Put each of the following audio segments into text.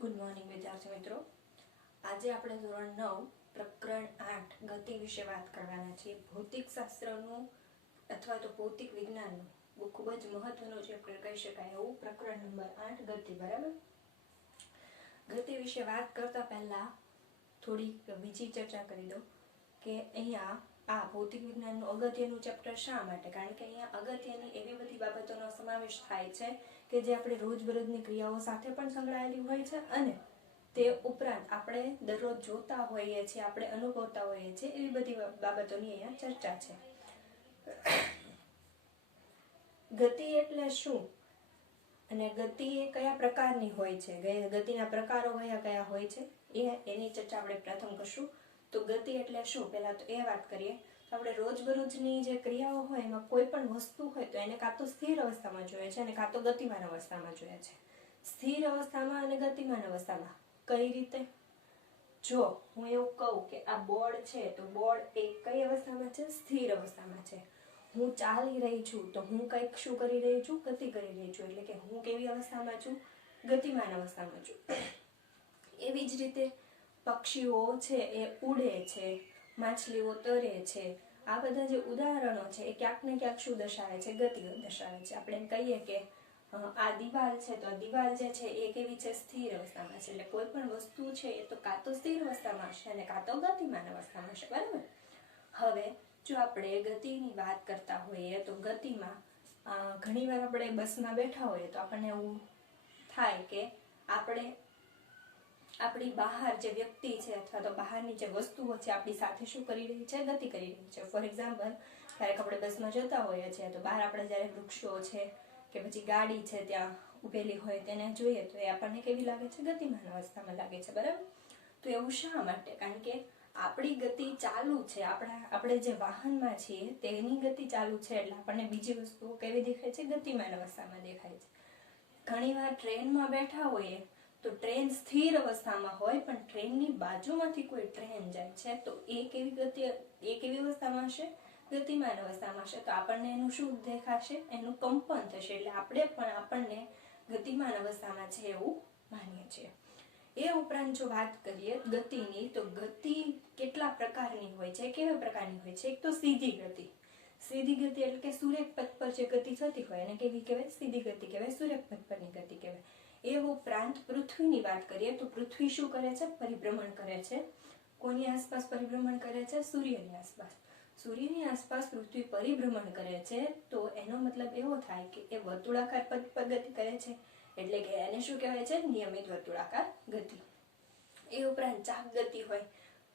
Good morning વિદ્યાર્થી મિત્રો। આજે આપણે ધોરણ 9 પ્રકરણ 8 ગતિ વિશે વાત કરવાના છીએ। ભૌતિક શાસ્ત્રનું અથવા તો ભૌતિક વિજ્ઞાનનું ખૂબ જ મહત્વનું ચેપ્ટર કહી શકાય એવું પ્રકરણ નંબર 8 ગતિ। બરાબર, ગતિ વિશે વાત કરતા પહેલા થોડી બીજી ચર્ચા કરી દો કે અહીંયા આ ભૌતિક વિજ્ઞાનનું અગત્યનું ચેપ્ટર શા માટે? કારણ કે અહીંયા અગત્યની એવી બધી બાબતોનો સમાવેશ થાય છે કે જે આપણે રોજબરોજની ક્રિયાઓ સાથે પણ સંકળાયેલી હોય છે અને તે ઉપરાંત આપણે દરરોજ જોતા હોઈએ છીએ, આપણે અનુભવતા હોઈએ છીએ, એવી બધી બાબતોની અહીંયા ચર્ચા છે। ગતિ એટલે શું અને ગતિ એ કયા પ્રકારની હોય છે, ગતિના પ્રકારો કયા હોય છે એની ચર્ચા આપણે પ્રથમ કરશું। તો ગતિ એટલે શું, પહેલા તો એ વાત કરીએ તો આપણે રોજબરોજની જે ક્રિયાઓ હોય એમાં કોઈ પણ વસ્તુ હોય તો એને કાં તો સ્થિર અવસ્થામાં જોઈએ છે અને કાં તો ગતિમાન અવસ્થામાં જોઈએ છે। સ્થિર અવસ્થામાં અને ગતિમાન અવસ્થામાં કઈ રીતે? જો હું એવું કહું કે આ બોર્ડ છે તો બોર્ડ એ કઈ અવસ્થામાં છે? સ્થિર અવસ્થામાં છે। હું ચાલી રહી છું તો હું કંઈક શું કરી રહી છું? ગતિ કરી રહી છું, એટલે કે હું કેવી અવસ્થામાં છું? ગતિમાન અવસ્થામાં છું। એવી જ રીતે પક્ષીઓ છે એ ઉડે છે, માછલીઓ તરે છે, આ બધા જે ઉદાહરણો છે એ ક્યાંક ને ક્યાંક શું દર્શાવે છે? ગતિ દર્શાવે છે। આપણે કહીએ કે આ દિવાલ છે તો દિવાલ જે છે એ કેવી છે? સ્થિર અવસ્થામાં છે। એટલે કોઈ પણ વસ્તુ છે એ તો કાં તો સ્થિર અવસ્થામાં હશે અને કાં તો ગતિમાન અવસ્થામાં હશે। બરાબર, હવે જો આપણે ગતિની વાત કરતા હોઈએ તો ગતિમાં ઘણીવાર આપણે બસમાં બેઠા હોઈએ તો આપણને એવું થાય કે આપણે આપણી બહાર જે વ્યક્તિ છે અથવા તો બહારની જે વસ્તુઓ છે આપણી સાથે શું કરી રહી છે? ગતિ કરી રહી છે। ફોર એક્ઝામ્પલ, ક્યારેક આપણે બસમાં જતા હોઈએ છીએ તો બહાર આપણે જ્યારે વૃક્ષો છે કે પછી ગાડી છે ત્યાં ઉભેલી હોય તેને જોઈએ તો એ આપણને કેવી લાગે છે? ગતિમાન અવસ્થામાં લાગે છે। બરાબર, તો એવું શા માટે? કારણ કે આપણી ગતિ ચાલુ છે, આપણે જે વાહનમાં છીએ તેની ગતિ ચાલુ છે, એટલે આપણને બીજી વસ્તુઓ કેવી દેખાય છે? ગતિમાન અવસ્થામાં દેખાય છે। ઘણીવાર ટ્રેનમાં બેઠા હોઈએ તો ટ્રેન સ્થિર અવસ્થામાં હોય પણ ટ્રેનની બાજુમાંથી કોઈ ટ્રેન જાય છે તો એ કેવી અવસ્થામાં હશે? ગતિમાન અવસ્થામાં હશે, તો આપણને એનું શું દેખાશે? એનું કંપન થશે, એટલે આપણે પણ આપણને ગતિમાન અવસ્થામાં છે એવું માનીએ છીએ। એ ઉપરાંત જો વાત કરીએ ગતિની તો ગતિ કેટલા પ્રકારની હોય છે? કેવા પ્રકારની હોય છે? એક તો સીધી ગતિ। સીધી ગતિ એટલે કે સૂર્યક પથ પર જે ગતિ થતી હોય એને કેવી કહેવાય? સીધી ગતિ કહેવાય, સૂર્યક પથ પરની ગતિ કહેવાય। એ ઉપરાંત પૃથ્વીની વાત કરીએ તો પૃથ્વી શું કરે છે? પરિભ્રમણ કરે છે। કોની આસપાસ પરિભ્રમણ કરે છે? સૂર્યની આસપાસ। સૂર્યની આસપાસ પૃથ્વી પરિભ્રમણ કરે છે તો એનો મતલબ એવો થાય કે એ વર્તુળાકાર પથ પર ગતિ કરે છે, એટલે કે એને શું કહેવાય છે? નિયમિત વર્તુળાકાર ગતિ। એ ઉપરાંત ચાપ ગતિ હોય,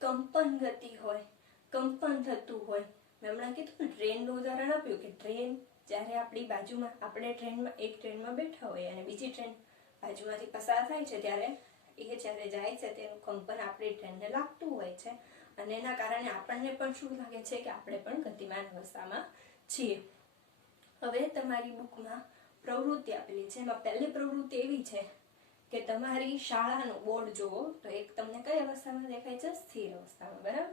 કંપન ગતિ હોય, કંપન થતું હોય। મેં હમણાં કીધું ટ્રેનનું ઉદાહરણ આપ્યું કે ટ્રેન જ્યારે આપણી બાજુમાં, આપણે એક ટ્રેનમાં બેઠા હોઈએ અને બીજી ટ્રેન બાજુમાંથી પસાર થાય છે ત્યારે એ જ્યારે જાય છે તેનું કંપન આપણી ટ્રેનને લાગતું હોય છે અને એના કારણે આપણને પણ શું લાગે છે કે આપણે પણ ગતિમાન અવસ્થામાં છીએ। હવે તમારી બુકમાં પ્રવૃત્તિ આપેલી છે, એમાં પહેલી પ્રવૃત્તિ એવી છે કે તમારી શાળાનું બોર્ડ જુઓ તો એક તમને કઈ અવસ્થામાં દેખાય છે? સ્થિર અવસ્થામાં। બરાબર,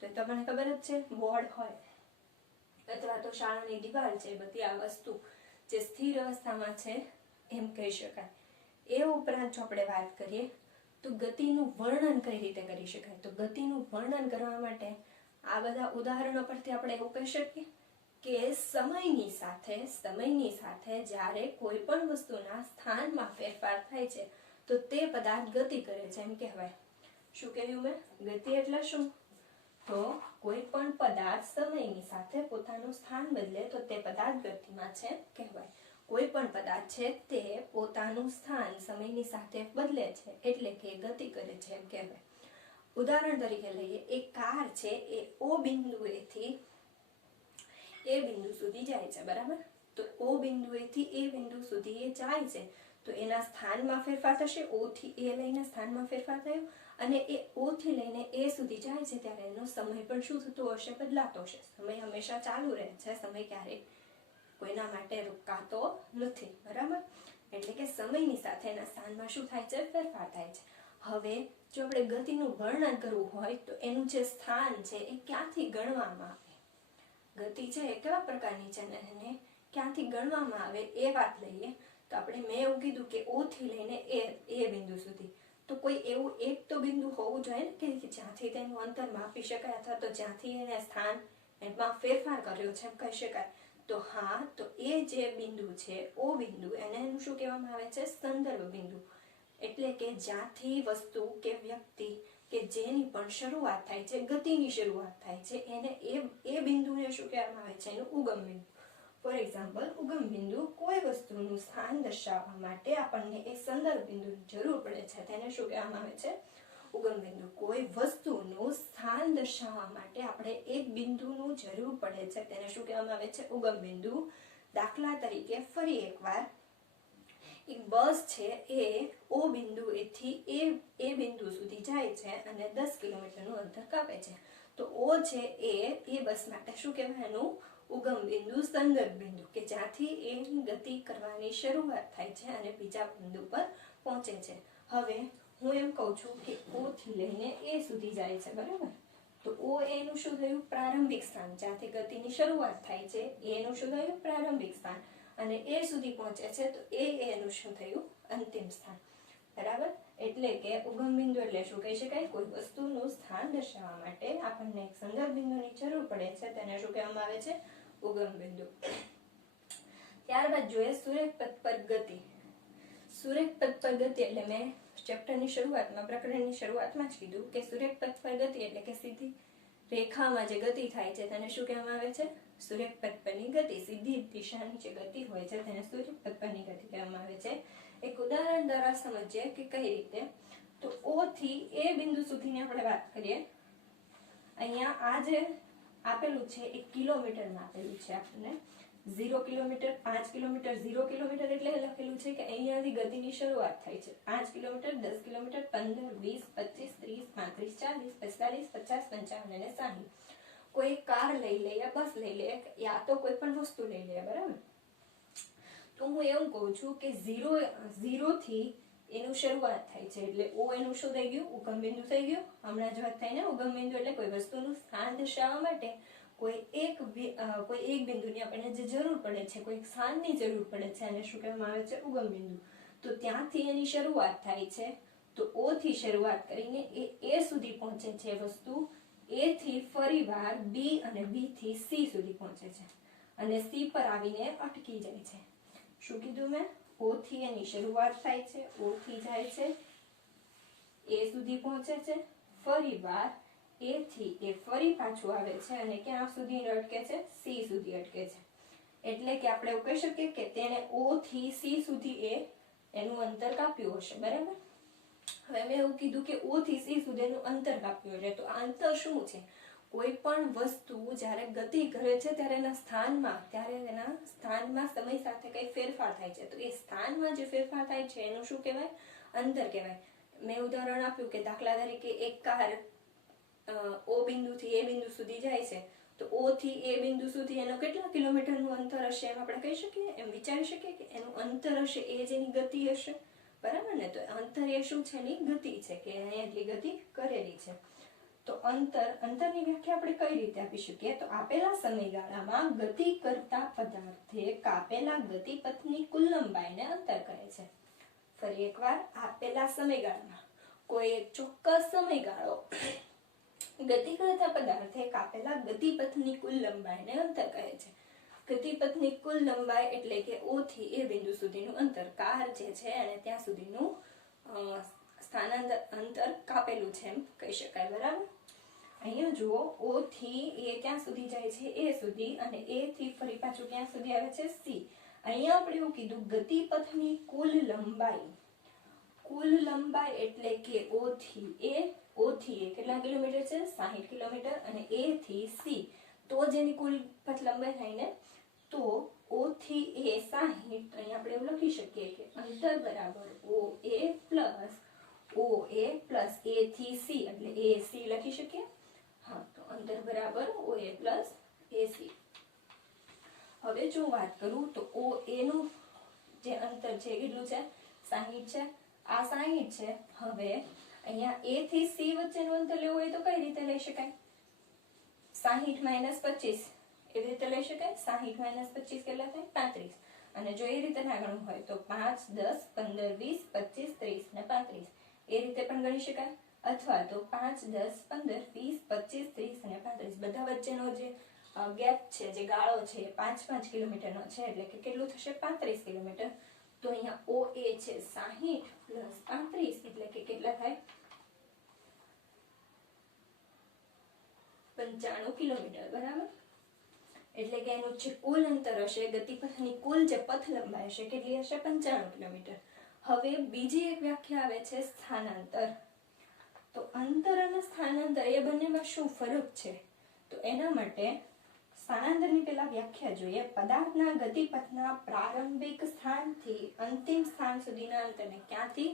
તો તમને ખબર જ છે બોર્ડ હોય અથવા તો શાળાની દિવાલ છે, બધી આ વસ્તુ જે સ્થિર અવસ્થામાં છે એમ કહી શકાય। એ ઉપરાંત જો આપણે વાત કરીએ તો ગતિનું વર્ણન કઈ રીતે કરી શકાય? તો ગતિનું વર્ણન કરવા માટે આ બધા ઉદાહરણો પરથી આપણે એવું કહી શકીએ કે સમયની સાથે જ્યારે કોઈ પણ વસ્તુના સ્થાનમાં ફેરફાર થાય છે તો તે પદાર્થ ગતિ કરે છે એમ કહેવાય। શું કહ્યું મેં? ગતિ એટલે શું? તો કોઈ પણ પદાર્થ સમયની સાથે પોતાનું સ્થાન બદલે તો તે પદાર્થ ગતિમાં છે કહેવાય। કોઈ પણ પદાર્થ છે તે પોતાનું સ્થાન સમયની સાથે બદલે છે એટલે કે ગતિ કરે છે એમ કહેવાય। ઉદાહરણ તરીકે લઈએ, એક કાર છે એ O બિંદુએથી એ બિંદુ સુધી જાય છે। બરાબર, તો O બિંદુએથી એ બિંદુ સુધી એ જાય છે તો એના સ્થાનમાં ફેરફાર થશે। O થી એ લઈને સ્થાનમાં ફેરફાર થયો અને એ O થી લઈને એ સુધી જાય છે ત્યારે એનો સમય પણ શું થતો હશે? બદલાતો હશે। સમય હંમેશા ચાલુ રહે છે, સમય ક્યારેય કોઈના માટે રોકાતો નથી। બરાબર, એટલે કે સમયની સાથે એના સ્થાનમાં શું થાય છે? ફેરફાર થાય છે। હવે જો આપણે ગતિનું વર્ણન કરવું હોય તો એનું જે સ્થાન છે એ ક્યાંથી ગણવામાં આવે? ગતિ છે એ કેવા પ્રકારની છે અને એને ક્યાંથી ગણવામાં આવે એ વાત લઈએ તો મેં એવું કીધું કે O થી લઈને એ બિંદુ સુધી, તો કોઈ એવું એક તો બિંદુ હોવું જોઈએ ને કે જ્યાંથી તેનું અંતર માપી શકાય અથવા તો જ્યાંથી એને સ્થાન એમાં ફેરફાર કર્યો છે એમ કહી શકાય. તો હા, તો એ જે બિંદુ છે ઓ બિંદુ, એને એનું શું કહેવામાં આવે છે? સંદર્ભ બિંદુ. એટલે કે જ્યાંથી વસ્તુ કે વ્યક્તિ કે જેની પણ શરૂઆત થાય છે, ગતિની શરૂઆત થાય છે, એને એ બિંદુને શું કહેવામાં આવે છે? એનું ઉગમ બિંદુ. ફોર એક્ઝામ્પલ, ઉગમ બિંદુ કોઈ વસ્તુનું સ્થાન દર્શાવવા માટે આપણને એ સંદર્ભ બિંદુની જરૂર પડે છે, તેને શું કહેવામાં આવે છે? ઉગમ બિંદુ. કોઈ વસ્તુનું સ્થાન દર્શાવવા માટે આપણે એક બિંદુનું જરૂર પડે છે, તેને શું કહેવામાં આવે છે? ઉગમ બિંદુ. દાખલા તરીકે ફરી એકવાર, એક બસ છે એ ઓ બિંદુ એથી એ બિંદુ સુધી જાય છે અને 10 કિલોમીટરનું અંતર કાપે છે. તો ઓ છે એ બસ માટે શું કહેવાય? એનું ઉગમ બિંદુ, સંદર્ભ બિંદુ, કે જ્યાંથી એની ગતિ કરવાની શરૂઆત થાય છે અને બીજા બિંદુ પર પહોંચે છે. હવે હું એમ કહું છું કે ઓ થી લઈને એ સુધી જાય છે, બરાબર? તો ઓ એનું શું થયું? પ્રારંભિક સ્થાન. જ્યાંથી ગતિની શરૂઆત થાય છે એનું શું થયું? પ્રારંભિક સ્થાન. અને એ સુધી પહોંચે છે તો એનું શું થયું? અંતિમ સ્થાન. બરાબર? એટલે કે ઉગમ બિંદુ એટલે શું કહી શકાય? કોઈ વસ્તુનું સ્થાન દર્શાવવા માટે આપણને એક સંદર્ભ બિંદુની જરૂર પડે છે, તેને શું કહેવામાં આવે છે? ઉગમ બિંદુ. ત્યારબાદ જોઈએ સુરેખ પથ પર ગતિ. સુરેખ પથ પર ગતિ એટલે મેં ચેપ્ટરની શરૂઆતમાં, પ્રકરણની શરૂઆતમાં જ કીધું કે સુરેખ પથ પર ગતિ એટલે કે સીધી રેખામાં જે ગતિ થાય છે તેને શું કહેવામાં આવે છે? સુરેખ પથ પરની ગતિ. સીધી દિશાની જે ગતિ હોય છે તેને સુરેખ પથ પરની ગતિ કહેવામાં આવે છે. એક ઉદાહરણ દ્વારા સમજીએ કે કઈ રીતે. તો ઓ થી એ બિંદુ સુધીની આપણે વાત કરીએ. અહીંયા આ જે આપેલું છે એ કિલોમીટરમાં આપેલું છે આપણને. 0 કિલોમીટર, 5 કિલોમીટર, 0 કિલોમીટર એટલે લખેલું છે કે અહીંયાથી ગતિની શરૂઆત થાય છે. 5 કિલોમીટર, 10 કિલોમીટર, 15, 20, 25, 30, 35, 40, 50, 55 અને 60. કોઈ કાર લઈ લે યા બસ લઈ લે યા તો કોઈ પણ વસ્તુ લઈ લે, બરાબર? તો હું એવું કહું છું કે 0 થી એનું શરૂઆત થાય છે એટલે ઓ એનું શું થઈ ગયું? ઉગમ બિંદુ થઈ ગયું. હમણાં જ વાત થઈ ને, ઉગમ બિંદુ એટલે કોઈ વસ્તુનું સ્થાન દર્શાવવા માટે કોઈ એક બિંદુની આપણને જે જરૂર પડે છે, કોઈ સ્થાનની જરૂર પડે છે, અને શું કહેવામાં આવે છે? ઉગમ બિંદુ. તો ત્યાંથી એની શરૂઆત થાય છે. તો ઓ થી શરૂઆત કરીને એ સુધી પહોંચે છે વસ્તુ. એ થી ફરીવાર બી અને બી થી સી સુધી પહોંચે છે અને સી પર આવીને અટકી જાય છે. શું કીધું મેં? ઓ થી એની શરૂઆત થાય છે, ઓ થી જાય છે, એ સુધી પહોંચે છે, ફરીવાર એ થી એ ફરી પાછું આવે છે અને ક્યાં સુધી અટકે છે? સી સુધી અટકે છે. એટલે કે આપણે એવું કહી શકીએ કે તેને ઓ થી સી સુધી એનું અંતર કાપ્યું હશે, બરાબર? હવે મેં એવું કીધું કે ઓ થી સી સુધીનું અંતર કાપ્યું છે. તો આ અંતર શું છે? કોઈ પણ વસ્તુ જ્યારે ગતિ કરે છે ત્યારે એના સ્થાનમાં સમય સાથે કઈ ફેરફાર થાય છે. તો એ સ્થાનમાં જે ફેરફાર થાય છે એનું શું કહેવાય? અંતર કહેવાય. મેં ઉદાહરણ આપ્યું કે દાખલા તરીકે એક કાર ઓ બિંદુથી એ બિંદુ સુધી જાય છે. તો ઓ થી એ બિંદુ સુધી એનો કેટલા કિલોમીટરનું અંતર હશે એમ આપણે કહી શકીએ? એમ વિચારી શકીએ કે એનું અંતર હશે એ જેની ગતિ હશે, બરાબર ને? તો અંતર એ શું છે? એની ગતિ છે કે એને એટલી ગતિ કરેલી છે. તો અંતરની વ્યાખ્યા આપણે કઈ રીતે આપી શકીએ? તો આપેલા સમયગાળામાં ગતિ કરતા પદાર્થે કાપેલા ગતિપથની કુલ લંબાઈને અંતર કહે છે. ફરી એકવાર, આપેલા સમયગાળામાં કોઈ એક ચોક્કસ સમયગાળો ગતિ કરતા પદાર્થે કાપેલા ગતિપથની કુલ લંબાઈને અંતર કહે છે. ગતિપથની કુલ લંબાઈ એટલે કે ઓ થી એ બિંદુ સુધીનું અંતર. કાર જે છે અને ત્યાં સુધીનું અંતર કાપેલું છે એમ કહી શકાય, બરાબર? અહીંયા જુઓ, ઓ થી એ ક્યાં સુધી જાય છે? એ સુધી. અને એ થી ફરી પાછું ક્યાં સુધી આવે છે? સી. અહીંયા આપણે એવું કીધું ગતિપથની કુલ લંબાઈ. કુલ લંબાઈ એટલે કે ઓ થી એ કેટલા કિલોમીટર છે? 60 કિલોમીટર. અને એ થી સી તો જેની કુલ પથ લંબાઈ થાય ને, તો ઓ થી એ 60. અહીંયા આપણે એવું લખી શકીએ કે અંતર બરાબર ઓ એ પ્લસ એ થી સી, એટલે એ સી લખી શકીએ. હા, તો અંતર બરાબર ઓ એ પ્લસ એ સી. હવે જો વાત કરું તો ઓ એ નું જે અંતર છે કેટલું છે? 60 છે. આ 60 છે. હવે અહીંયા એ થી સી વચ્ચેનું અંતર લેવું હોય તો કઈ રીતે લઈ શકાય? 60 - 25 એવી રીતે લઈ શકાય. 60 - 25 કેટલા થાય? 35. અને જો એ રીતે ના ગણવું હોય તો 5, 10, 15, 20, 25, 30 ને 35 એ રીતે પણ ગણી શકાય, અથવા તો 5, 10, 15, 20, 25, 30 અને 35 બધા વચ્ચેનો જે ગેપ છે, જે ગાળો છે, 5-5 કિલોમીટરનો છે, એટલે કે કેટલું થશે 35 કિલોમીટર. તો અહીંયા OA છે 60 પ્લસ 35 એટલે કે કેટલા થાય 95 કિલોમીટર, બરાબર. એટલે કે એનું જે કુલ અંતર હશે, ગતિપથની કુલ જે પથ લંબાઈ હશે કેટલી હશે 95 કિલોમીટર. હવે બીજી એક વ્યાખ્યા આવે છે સ્થાનાંતર. તો અંતર અને સ્થાનાંતર એ બંનેમાં શું ફરક છે? તો એના માટે સ્થાનાંતરની પહેલા વ્યાખ્યા જોઈએ. પદાર્થના ગતિપથના પ્રારંભિક સ્થાનથી અંતિમ સ્થાન સુધીના અંતરને, ક્યાંથી?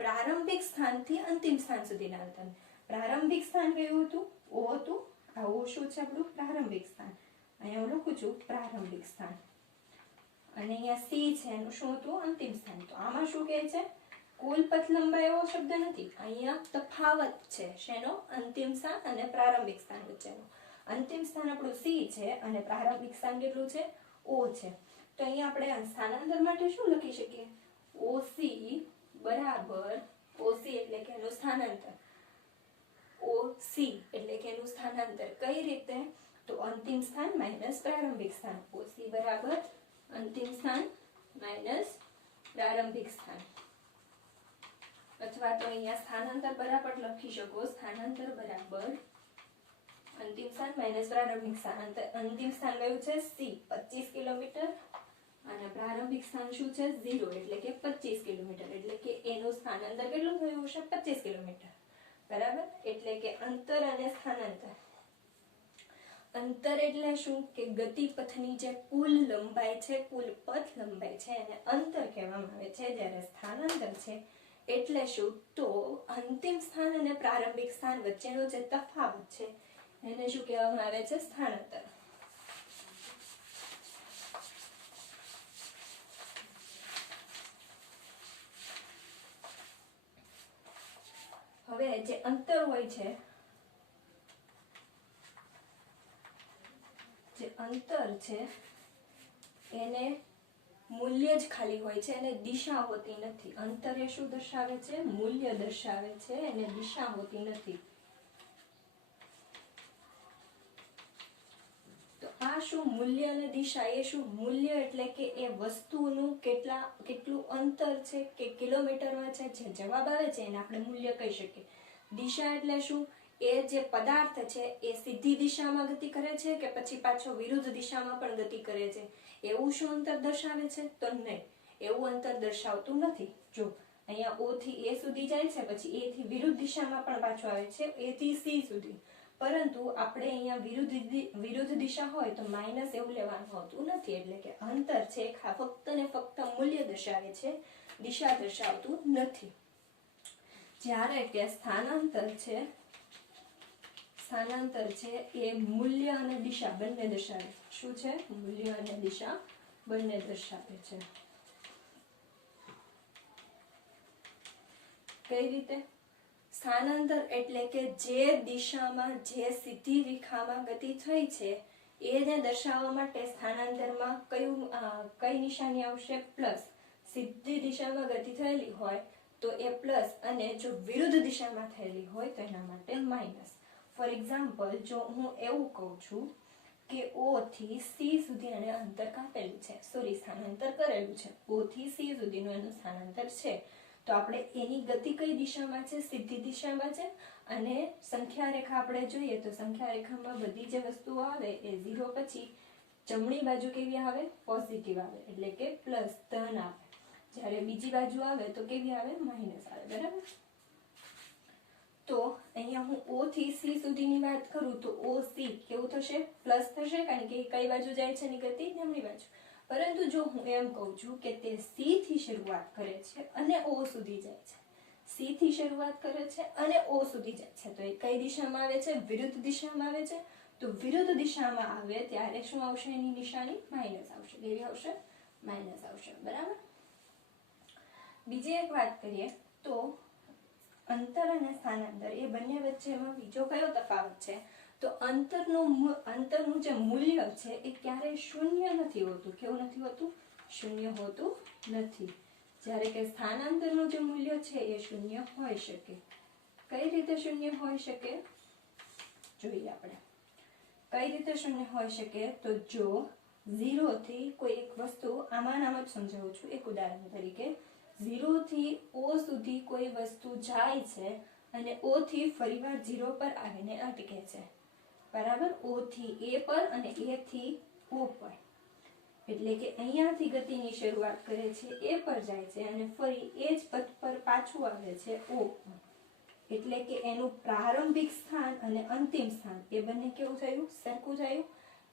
પ્રારંભિક સ્થાનથી અંતિમ સ્થાન સુધીના અંતરને. પ્રારંભિક સ્થાન કયું હતું? O હતું. આ O શું છે આપણું? પ્રારંભિક સ્થાન. અહીંયા હું લખું છું પ્રારંભિક સ્થાન. અને અહીંયા C છે, એનું શું હતું? અંતિમ સ્થાન. તો આમાં શું કહે છે? કુલ પથ લંબાઈ એવો શબ્દ નથી, અહીંયા તફાવત છે. શેનો? અંતિમ સ્થાન અને પ્રારંભિક સ્થાન વચ્ચેનો. અંતિમ સ્થાન આપણું C છે અને પ્રારંભિક સ્થાન કેટલું છે? O છે. તો અહીંયા આપણે સ્થાનાંતર માટે શું લખી શકીએ? OC બરાબર, OC એટલે કે એનું સ્થાનાંતર, OC એટલે કે એનું સ્થાનાંતર કઈ રીતે? તો અંતિમ સ્થાન માઇનસ પ્રારંભિક સ્થાન. OC બરાબર અંતિમ સ્થાન માઇનસ પ્રારંભિક સ્થાન. અથવા તો અહીંયા સ્થાનાંતર બરાબર લખી શકો, સ્થાનાંતર બરાબર અંતિમ સ્થાન માઇનસ પ્રારંભિક સ્થાન. અંતિમ સ્થાન કયું છે? C 25 કિલોમીટર અને પ્રારંભિક સ્થાન શું છે? 0 એટલે કે 25 કિલોમીટર. એટલે કે એનું સ્થાનાંતર કેટલું થયું હશે? 25 કિલોમીટર, બરાબર. એટલે કે અંતર અને સ્થાનાંતર. અંતર એટલે શું? કે ગતિપથની જે કુલ લંબાઈ છે, કુલ પથ લંબાઈ છે, એને અંતર કહેવામાં આવે છે. જ્યારે સ્થાનાંતર છે એટલે શું? તો અંતિમ સ્થાન અને પ્રારંભિક સ્થાન વચ્ચેનો જે તફાવત છે એને શું કહેવામાં આવે છે? સ્થાનાંતર. હવે જે અંતર હોય છે, જે અંતર છે એને મૂલ્ય જ ખાલી હોય છે, એને દિશા હોતી નથી. અંતર એ શું દર્શાવે છે? મૂલ્ય દર્શાવે છે, એને દિશા હોતી નથી. તો આ શું? મૂલ્ય અને દિશા એ શું? મૂલ્ય એટલે કે એ વસ્તુનું કેટલું અંતર છે કે કિલોમીટરમાં છે, જે જવાબ આવે છે એને આપણે મૂલ્ય કહી શકીએ. દિશા એટલે શું? એ જે પદાર્થ છે એ સીધી દિશામાં ગતિ કરે છે કે પછી પાછો વિરુદ્ધ દિશામાં પણ ગતિ કરે છે, એવું શું અંતર દર્શાવે છે? તો નહીં, એવું અંતર દર્શાવતું નથી. જો અહીંયા O થી A સુધી જાય છે, પછી A થી વિરુદ્ધ દિશામાં પણ પાછો આવે છે, A થી C સુધી. પરંતુ આપણે અહીંયા વિરુદ્ધ દિશા હોય તો માઇનસ એવું લેવાનું હોતું નથી. એટલે કે અંતર છે ફક્ત ને ફક્ત મૂલ્ય દર્શાવે છે, દિશા દર્શાવતું નથી. જ્યારે કે સ્થાનાંતર છે એ મૂલ્ય અને દિશા બંને દર્શાવે છે. શું છે? મૂલ્ય અને દિશા બંને દર્શાવે છે. કઈ રીતે? સ્થાનાંતર એટલે કે જે દિશામાં, જે સીધી રેખામાં ગતિ થઈ છે એને દર્શાવવા માટે સ્થાનાંતરમાં કઈ નિશાની આવશે? પ્લસ. સીધી દિશામાં ગતિ થયેલી હોય તો એ પ્લસ, અને જો વિરુદ્ધ દિશામાં થયેલી હોય તો એના માટે માઇનસ. ફોર એક્ઝામ્પલ, જો હું એવું કહું છું કે O થી C સુધી એને અંતર કાપેલું છે, સ્થાનાંતર કરેલું છે, O થી C સુધીનું એનું સ્થાનાંતર છે, તો આપણે એની ગતિ કઈ દિશામાં છે? સીધી દિશામાં છે. અને સંખ્યા રેખા આપણે જોઈએ તો સંખ્યા રેખામાં બધી જે વસ્તુઓ આવે એ 0 પછી જમણી બાજુ કેવી આવે? પોઝિટિવ આવે, એટલે કે પ્લસ, ધન આવે. જ્યારે બીજી બાજુ આવે તો કેવી આવે? માઇનસ આવે, બરાબર. તો અહીંયા હું O થી C સુધીની વાત કરું તો OC કેવું થશે? પ્લસ થશે, કારણ કે કઈ બાજુ જાય છે એની ગતિ? જમણી બાજુ. પરંતુ જો હું એમ કહું છું કે તે C થી શરૂઆત કરે છે અને O સુધી જાય છે, C થી શરૂઆત કરે છે અને O સુધી જાય છે, તો એ કઈ દિશામાં આવે છે? વિરુદ્ધ દિશામાં આવે છે. તો વિરુદ્ધ દિશામાં આવે ત્યારે શું આવશે? એની નિશાની માઇનસ આવશે. કેવી આવશે? માઇનસ આવશે, બરાબર. બીજી એક વાત કરીએ તો અંતર અને સ્થાનાંતર એ બંને વચ્ચેમાં બીજો કયો તફાવત છે? તો અંતરનું જે મૂલ્ય છે એ ક્યારેય શૂન્ય નથી હોતું. કેવું નથી હોતું? શૂન્ય હોતું નથી. જ્યારે કે સ્થાનાંતરનું જે મૂલ્ય છે એ શૂન્ય હોઈ શકે. કઈ રીતે શૂન્ય હોઈ શકે જોઈએ આપણે. કઈ રીતે શૂન્ય હોઈ શકે તો જો 0 થી કોઈ એક વસ્તુ, આમાં જ સમજાવું છું એક ઉદાહરણ તરીકે, 0 થી O સુધી કોઈ વસ્તુ જાય છે અને O થી ફરીવાર 0 પર આવીને અટકે છે, બરાબર. O થી A પર અને A થી O પર, એટલે કે અહીંયાથી ગતિની શરૂઆત કરે છે, A પર જાય છે અને ફરી એ જ પથ પર પાછું આવે છે O પર. એટલે કે એનું પ્રારંભિક સ્થાન અને અંતિમ સ્થાન એ બંને કેવું થયું, સરખું થયું.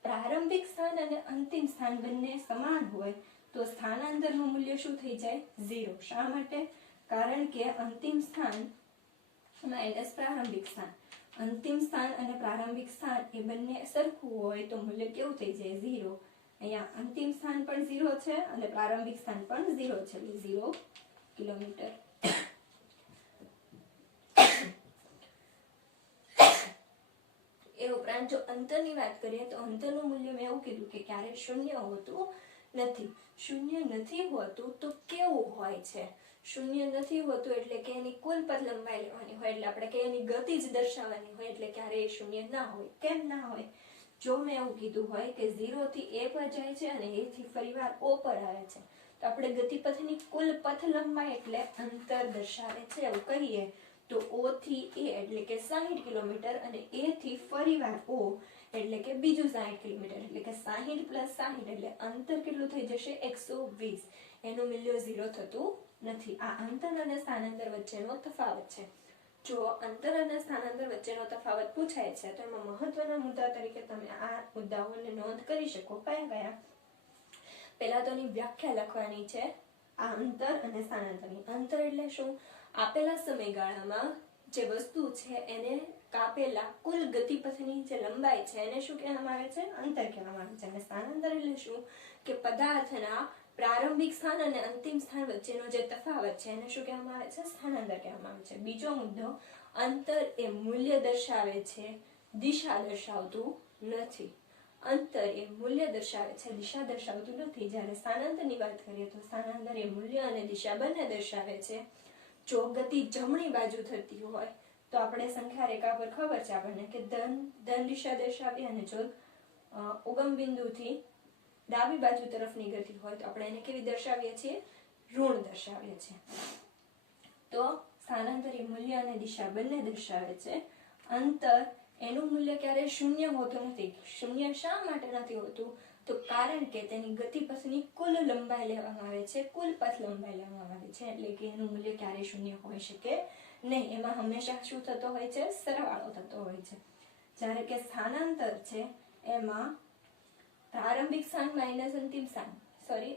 પ્રારંભિક સ્થાન અને અંતિમ સ્થાન બંને સમાન હોય તો સ્થાનાંતરનું મૂલ્ય શું થઈ જાય, 0. શા માટે? કારણ કે અંતિમ સ્થાન માઇનસ પ્રારંભિક સ્થાન, અંતિમ સ્થાન અને પ્રારંભિક સ્થાન એ બંને સરખું હોય તો મૂલ્ય કેવું થઈ જાય, 0. અહીંયા અંતિમ સ્થાન પણ 0 છે અને પ્રારંભિક સ્થાન પણ 0 છે, એટલે 0 કિલોમીટર. એ ઉપરાંત જો અંતરની વાત કરીએ તો અંતરનું મૂલ્ય મેં એવું કીધું કે ક્યારેય શૂન્ય હોતું નથી. શૂન્ય નથી હોતું તો કેવું હોય છે? શૂન્ય નથી હોતું એટલે કે એની કુલ પથ લંબાઈ લેવાની હોય, એટલે આપણે કે એની ગતિ જ દર્શાવવાની હોય, એટલે ક્યારેય શૂન્ય ના હોય. કેમ ના હોય? જો મેં એવું કીધું હોય કે 0 થી A પર જાય છે અને A થી ફરીવાર O પર આવે છે તો આપણે ગતિપથની કુલ પથ લંબાઈ એટલે અંતર દર્શાવે છે એવું કહીએ તો O થી A એટલે કે 60 કિલોમીટર અને A થી ફરીવાર O એટલે કે બીજું 60 કિલોમીટર, એટલે કે 60 + 60 એટલે અંતર કેટલું થઈ જશે, 120. એનું મૂલ્ય 0 થતું નથી. આ અંતર અને સ્થાનાંતર વચ્ચેનો તફાવત છે. જો અંતર અને સ્થાનાંતર વચ્ચેનો તફાવત પૂછાય છે તો એમાં મહત્વના મુદ્દા તરીકે તમે આ મુદ્દાઓને નોંધ કરી શકો. કયા કયા? પહેલા તો એની વ્યાખ્યા લખવાની છે, આ અંતર અને સ્થાનાંતરની. અંતર એટલે શું? આપેલા સમયગાળામાં જે વસ્તુ છે એને કાપેલા કુલ ગતિપથની જે લંબાઈ છે એને શું કહેવામાં આવે છે, અંતર કહેવામાં આવે છે. અને સ્થાનાંતર એટલે શું કે પદાર્થના પ્રારંભિક સ્થાન અને અંતિમ સ્થાન વચ્ચેનો જે તફાવત છે એને શું કહેવામાં આવે છે, સ્થાનાંતર કહેવામાં આવે છે. બીજો મુદ્દો, અંતર એ મૂલ્ય દર્શાવે છે, દિશા દર્શાવતું નથી. અંતર એ મૂલ્ય દર્શાવે છે, દિશા દર્શાવતું નથી. જ્યારે સ્થાનાંતરની વાત કરીએ તો સ્થાનાંતર એ મૂલ્ય અને દિશા બંને દર્શાવે છે. જો ગતિ જમણી બાજુ થતી હોય તો આપણે સંખ્યા રેખા પર ખબર છે આપણને કે ધન દિશા દર્શાવીએ, અને જો ઉગમ બિંદુથી ડાબી બાજુ તરફની ગતિ હોય તો આપણે એને કેવી દર્શાવીએ છીએ, ઋણ દર્શાવીએ છીએ. તો સ્થાનાંતર એ મૂલ્ય અને દિશા બંને દર્શાવે છે. અંતર એનું મૂલ્ય ક્યારેય શૂન્ય હોતું નથી. શૂન્ય શા માટે નથી હોતું? તો કારણ કે તેની ગતિપથની કુલ લંબાઈ લેવામાં આવે છે, કુલ પથ લંબાઈ લેવામાં આવે છે, એટલે કે એનું મૂલ્ય ક્યારેય શૂન્ય હોઈ શકે નહીં. એમાં હંમેશા શું થતો હોય છે, સરવાળો થતો હોય છે. જ્યારે કે સ્થાનાંતર છે એમાં પ્રારંભિક સ્થાન માઇનસ અંતિમ સ્થાન,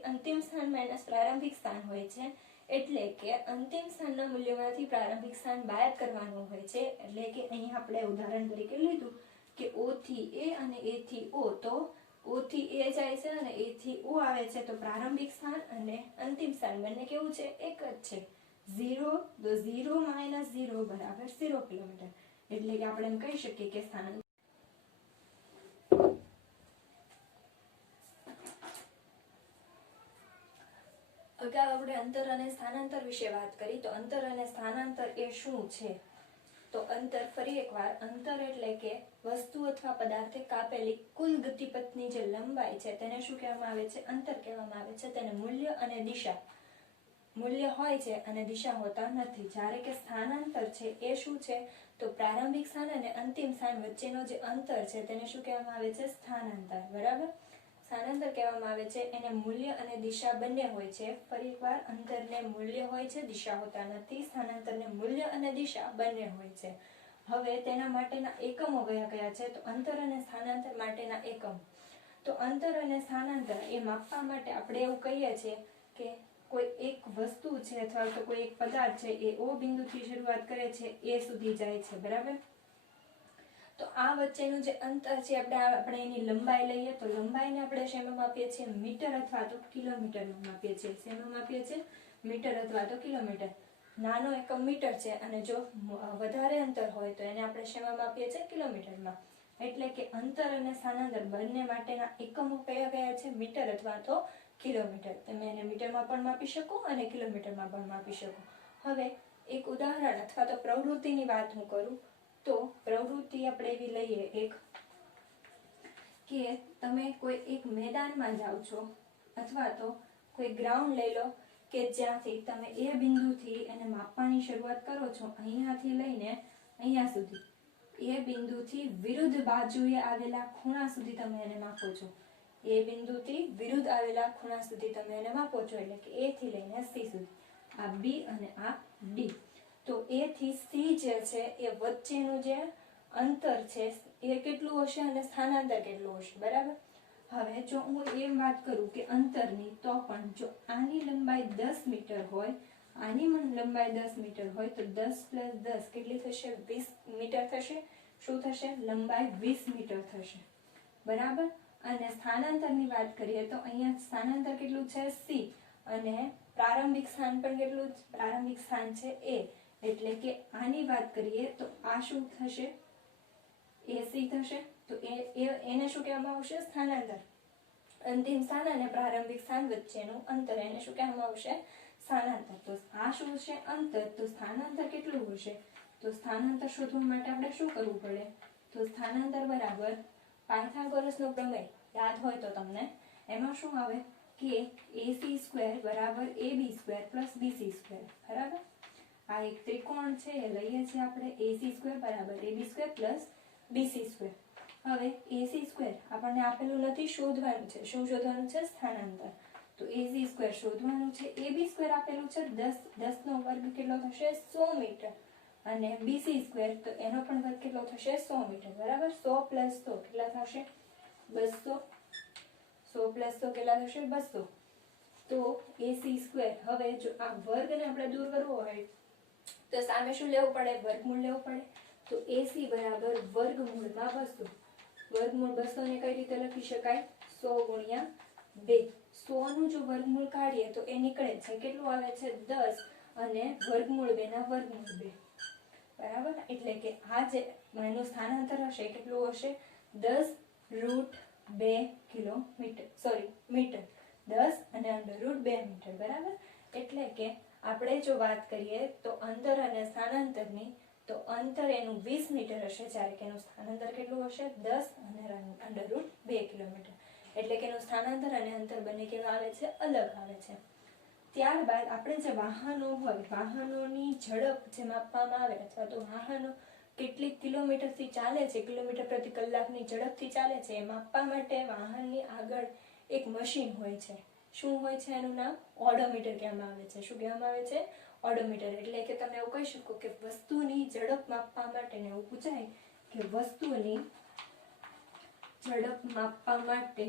અંતિમ સ્થાન માઇનસ પ્રારંભિક સ્થાન હોય છે. એટલે કે અંતિમ સ્થાનના મૂલ્યમાંથી પ્રારંભિક સ્થાન બાદ કરવાનું હોય છે. એટલે કે અહીં આપણે ઉદાહરણ તરીકે લીધું કે O થી A અને A થી O, તો O થી A જાય છે અને A થી O આવે છે તો પ્રારંભિક સ્થાન અને અંતિમ સ્થાન બંને કેવું છે, એક જ છે, 0. તો 0 - 0 = 0 કિલોમીટર. એટલે કે આપણે એમ કહી શકીએ કે સ્થાનાંતર. અગાઉ આપણે અંતર અને સ્થાનાંતર વિશે વાત કરી. તો અંતર અને સ્થાનાંતર એ શું છે? તો અંતર, ફરી એકવાર, અંતર એટલે કે વસ્તુ અથવા પદાર્થે કાપેલી કુલ ગતિપથની જે લંબાઈ છે તેને શું કહેવામાં આવે છે, અંતર કહેવામાં આવે છે. તેને મૂલ્ય અને દિશા, મૂલ્ય હોય છે અને દિશા હોતા નથી. જ્યારે કે સ્થાનાંતર છે એ શું છે, તો પ્રારંભિક સ્થાન અને અંતિમ સ્થાન વચ્ચેનો જે અંતર છે તેને શું કહેવામાં આવે છે, સ્થાનાંતર. બરાબર, સ્થાનાંતર કહેવામાં આવે છે. એને મૂલ્ય અને દિશા બંને હોય છે. ફરી એકવાર, અંતરને મૂલ્ય હોય છે, દિશા હોતા નથી. સ્થાનાંતરને મૂલ્ય અને દિશા બંને હોય છે. હવે તેના માટેના એકમો કયા કયા છે? તો અંતર અને સ્થાનાંતર માટેના એકમ. તો અંતર અને સ્થાનાંતર એ માપવા માટે આપણે એવું કહીએ છીએ કે કોઈ એક વસ્તુ છે અથવા તો કોઈ એક પદાર્થ છે એ O બિંદુથી શરૂઆત કરે છે, A સુધી જાય છે, બરાબર. તો આ વચ્ચેનું જે અંતર છે આપણે એની લંબાઈ લઈએ તો લંબાઈને આપણે શેમાં માપીએ છીએ, મીટર અથવા તો કિલોમીટરમાં માપીએ છીએ. શેમાં માપીએ છીએ, મીટર અથવા તો કિલોમીટર. નાનો એકમ મીટર છે અને જો વધારે અંતર હોય તો એને આપણે શેમાં માપીએ છીએ, કિલોમીટરમાં. એટલે કે અંતર અને સ્થાનાંતર બંને માટેના એકમો કયા કયા છે, મીટર અથવા તો કિલોમીટર. તમે એને મીટરમાં પણ માપી શકો અને કિલોમીટરમાં પણ માપી શકો. હવે એક ઉદાહરણ અથવા તો પ્રવૃત્તિની વાત હું કરું તો પ્રવૃત્તિ આપણે એવી લઈએ એક કે તમે કોઈ એક મેદાનમાં જાઓ છો અથવા તો કોઈ ગ્રાઉન્ડ લઈ લો કે જ્યાંથી તમે એ બિંદુથી એને માપવાની શરૂઆત કરો છો, અહીંયાથી લઈને અહીંયા સુધી. એ બિંદુથી વિરુદ્ધ બાજુએ આવેલા ખૂણા સુધી તમે એને માપો છો. એ બિંદુથી વિરુદ્ધ આવેલા ખૂણા સુધી તમે એને માપો છો, એટલે કે એ થી લઈને સી સુધી. આ બી અને આ ડી. તો એ થી સી જે છે એ વચ્ચેનું જે અંતર છે એ કેટલું હશે અને સ્થાનાંતર કેટલું હશે, બરાબર. હવે જો હું એમ વાત કરું કે અંતરની, તો પણ જો આની લંબાઈ 10 મીટર હોય, આની લંબાઈ 10 મીટર હોય તો 10 + 10 કેટલી થશે? 20 મીટર થશે. શું થશે? લંબાઈ 20 મીટર થશે, બરાબર. અને સ્થાનાંતરની વાત કરીએ તો અહીંયા સ્થાનાંતર કેટલું છે? સી. અને પ્રારંભિક સ્થાન પણ કેટલું? પ્રારંભિક સ્થાન છે એ. એટલે કે આની વાત કરીએ તો આ શું થશે? એસી થશે. તો એને શું કહેવામાં આવશે? સ્થાનાંતર. અંતિમ સ્થાન અને પ્રારંભિક સ્થાન વચ્ચેનું અંતર, એને શું કહેવામાં આવશે? સ્થાનાંતર. તો આ શું છે? અંતર. તો સ્થાનાંતર કેટલું હશે? તો સ્થાનાંતર શોધવા માટે આપણે શું કરવું પડે? તો સ્થાનાંતર બરાબર પાયથાગોરસનો પ્રમેય યાદ હોય તો તમને, એમાં શું આવે કે AC² બરાબર AB² + BC², બરાબર. આ એક ત્રિકોણ છે એ લઈએ છીએ આપણે. AC² બરાબર AB² + BC². હવે AC² આપણને આપેલું નથી, શોધવાનું છે. શું શોધવાનું છે? સ્થાનાંતર. તો AC² શોધવાનું છે. AB² આપેલું છે 10. 10 નો વર્ગ કેટલો થશે? 100 મીટર. અને BC² તો એનો પણ વર્ગ કેટલો થશે? 100 મીટર, બરાબર. 100 + 100 કેટલા થશે? 200. 100 + 100 કેટલા થશે? 200. તો AC². હવે જો આ વર્ગને આપણે દૂર કરવો હોય તો સામે શું લેવું પડે? વર્ગમૂળ લેવું પડે. તો AC બરાબર વર્ગમૂળમાં 200. વર્ગમૂળ 200 ને કઈ રીતે લખી શકાય? 100 × 2. 100 નું જો વર્ગમૂળ કાઢીએ તો એ નીકળે છે કેટલું આવે છે? 10. અને વર્ગમૂળ 2 ના વર્ગમૂળ 2, બરાબર. એટલે કે આ જે એનું સ્થાનાંતર હશે કેટલું હશે? 10√2 કિલોમીટર, સોરી મીટર. 10 અને √2 મીટર, બરાબર. એટલે કે આપણે જો વાત કરીએ તો અંતર અને સ્થાનાંતરની, તો અંતર એનું 20 મીટર હશે, જ્યારે કે એનું સ્થાનાંતર કેટલું હશે? 10 અને √2 કિલોમીટર. એટલે કે એનું સ્થાનાંતર અને અંતર બંને કેવા આવે છે? અલગ આવે છે. ત્યારબાદ આપણે જે વાહનો હોય, વાહનોની ઝડપ જે માપવામાં આવે અથવા તો વાહનો કેટલી કિલોમીટરથી ચાલે છે, કિલોમીટર પ્રતિ કલાકની ઝડપથી ચાલે છે, એ માપવા માટે વાહનની આગળ એક મશીન હોય છે. શું હોય છે? એનું નામ ઓડોમીટર કહેવામાં આવે છે. શું કહેવામાં આવે છે? ઓડોમીટર. એટલે કે તમે એવું કહી શકો કે વસ્તુની ઝડપ માપવા માટે, એવું પૂછાય કે વસ્તુની ઝડપ માપવા માટે